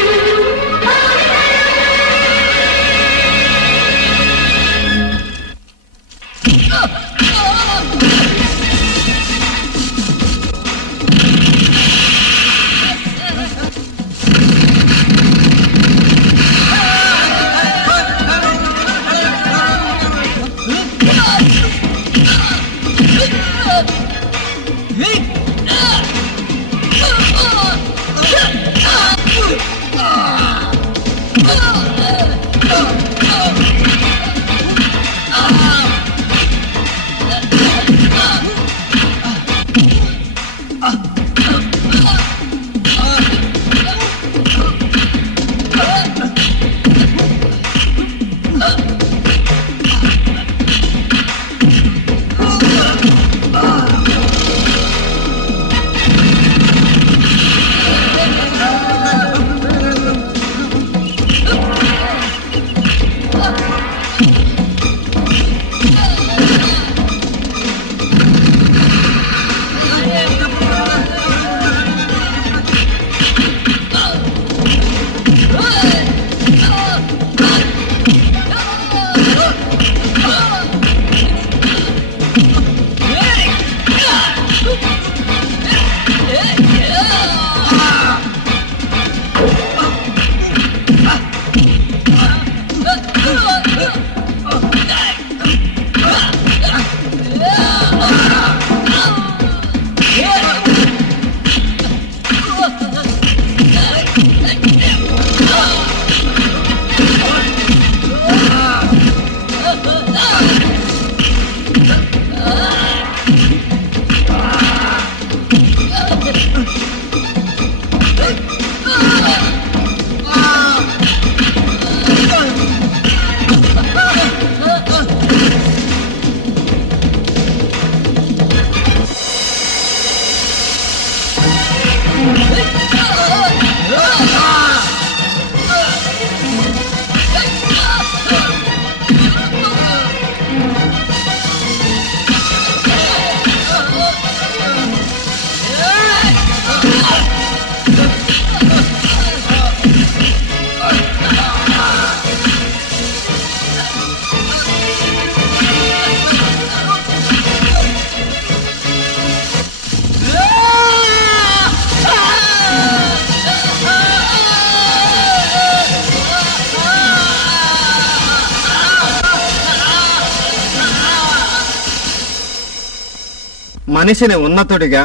మనిషిని ఉన్నతుడిగా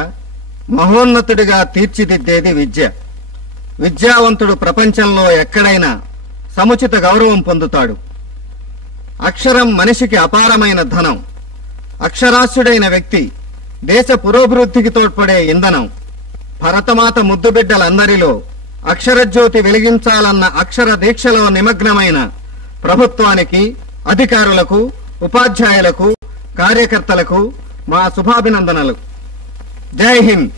మహోన్నతుడిగా తీర్చిదిద్దేది విద్య. విద్యావంతుడు ప్రపంచంలో ఎక్కడైనా సముచిత గౌరవం పొందుతాడు. అక్షరం మనిషికి అపారమైన ధనం. అక్షరాస్యుడైన వ్యక్తి దేశ పురోభివృద్ధికి తోడ్పడే ఇంధనం. భరతమాత ముద్దుబిడ్డలందరిలో అక్షరజ్యోతి వెలిగించాలన్న అక్షర దీక్షలో నిమగ్నమైన ప్రభుత్వానికి, అధికారులకు, ఉపాధ్యాయులకు, కార్యకర్తలకు మా శుభాభినందనలు. జై హింద్.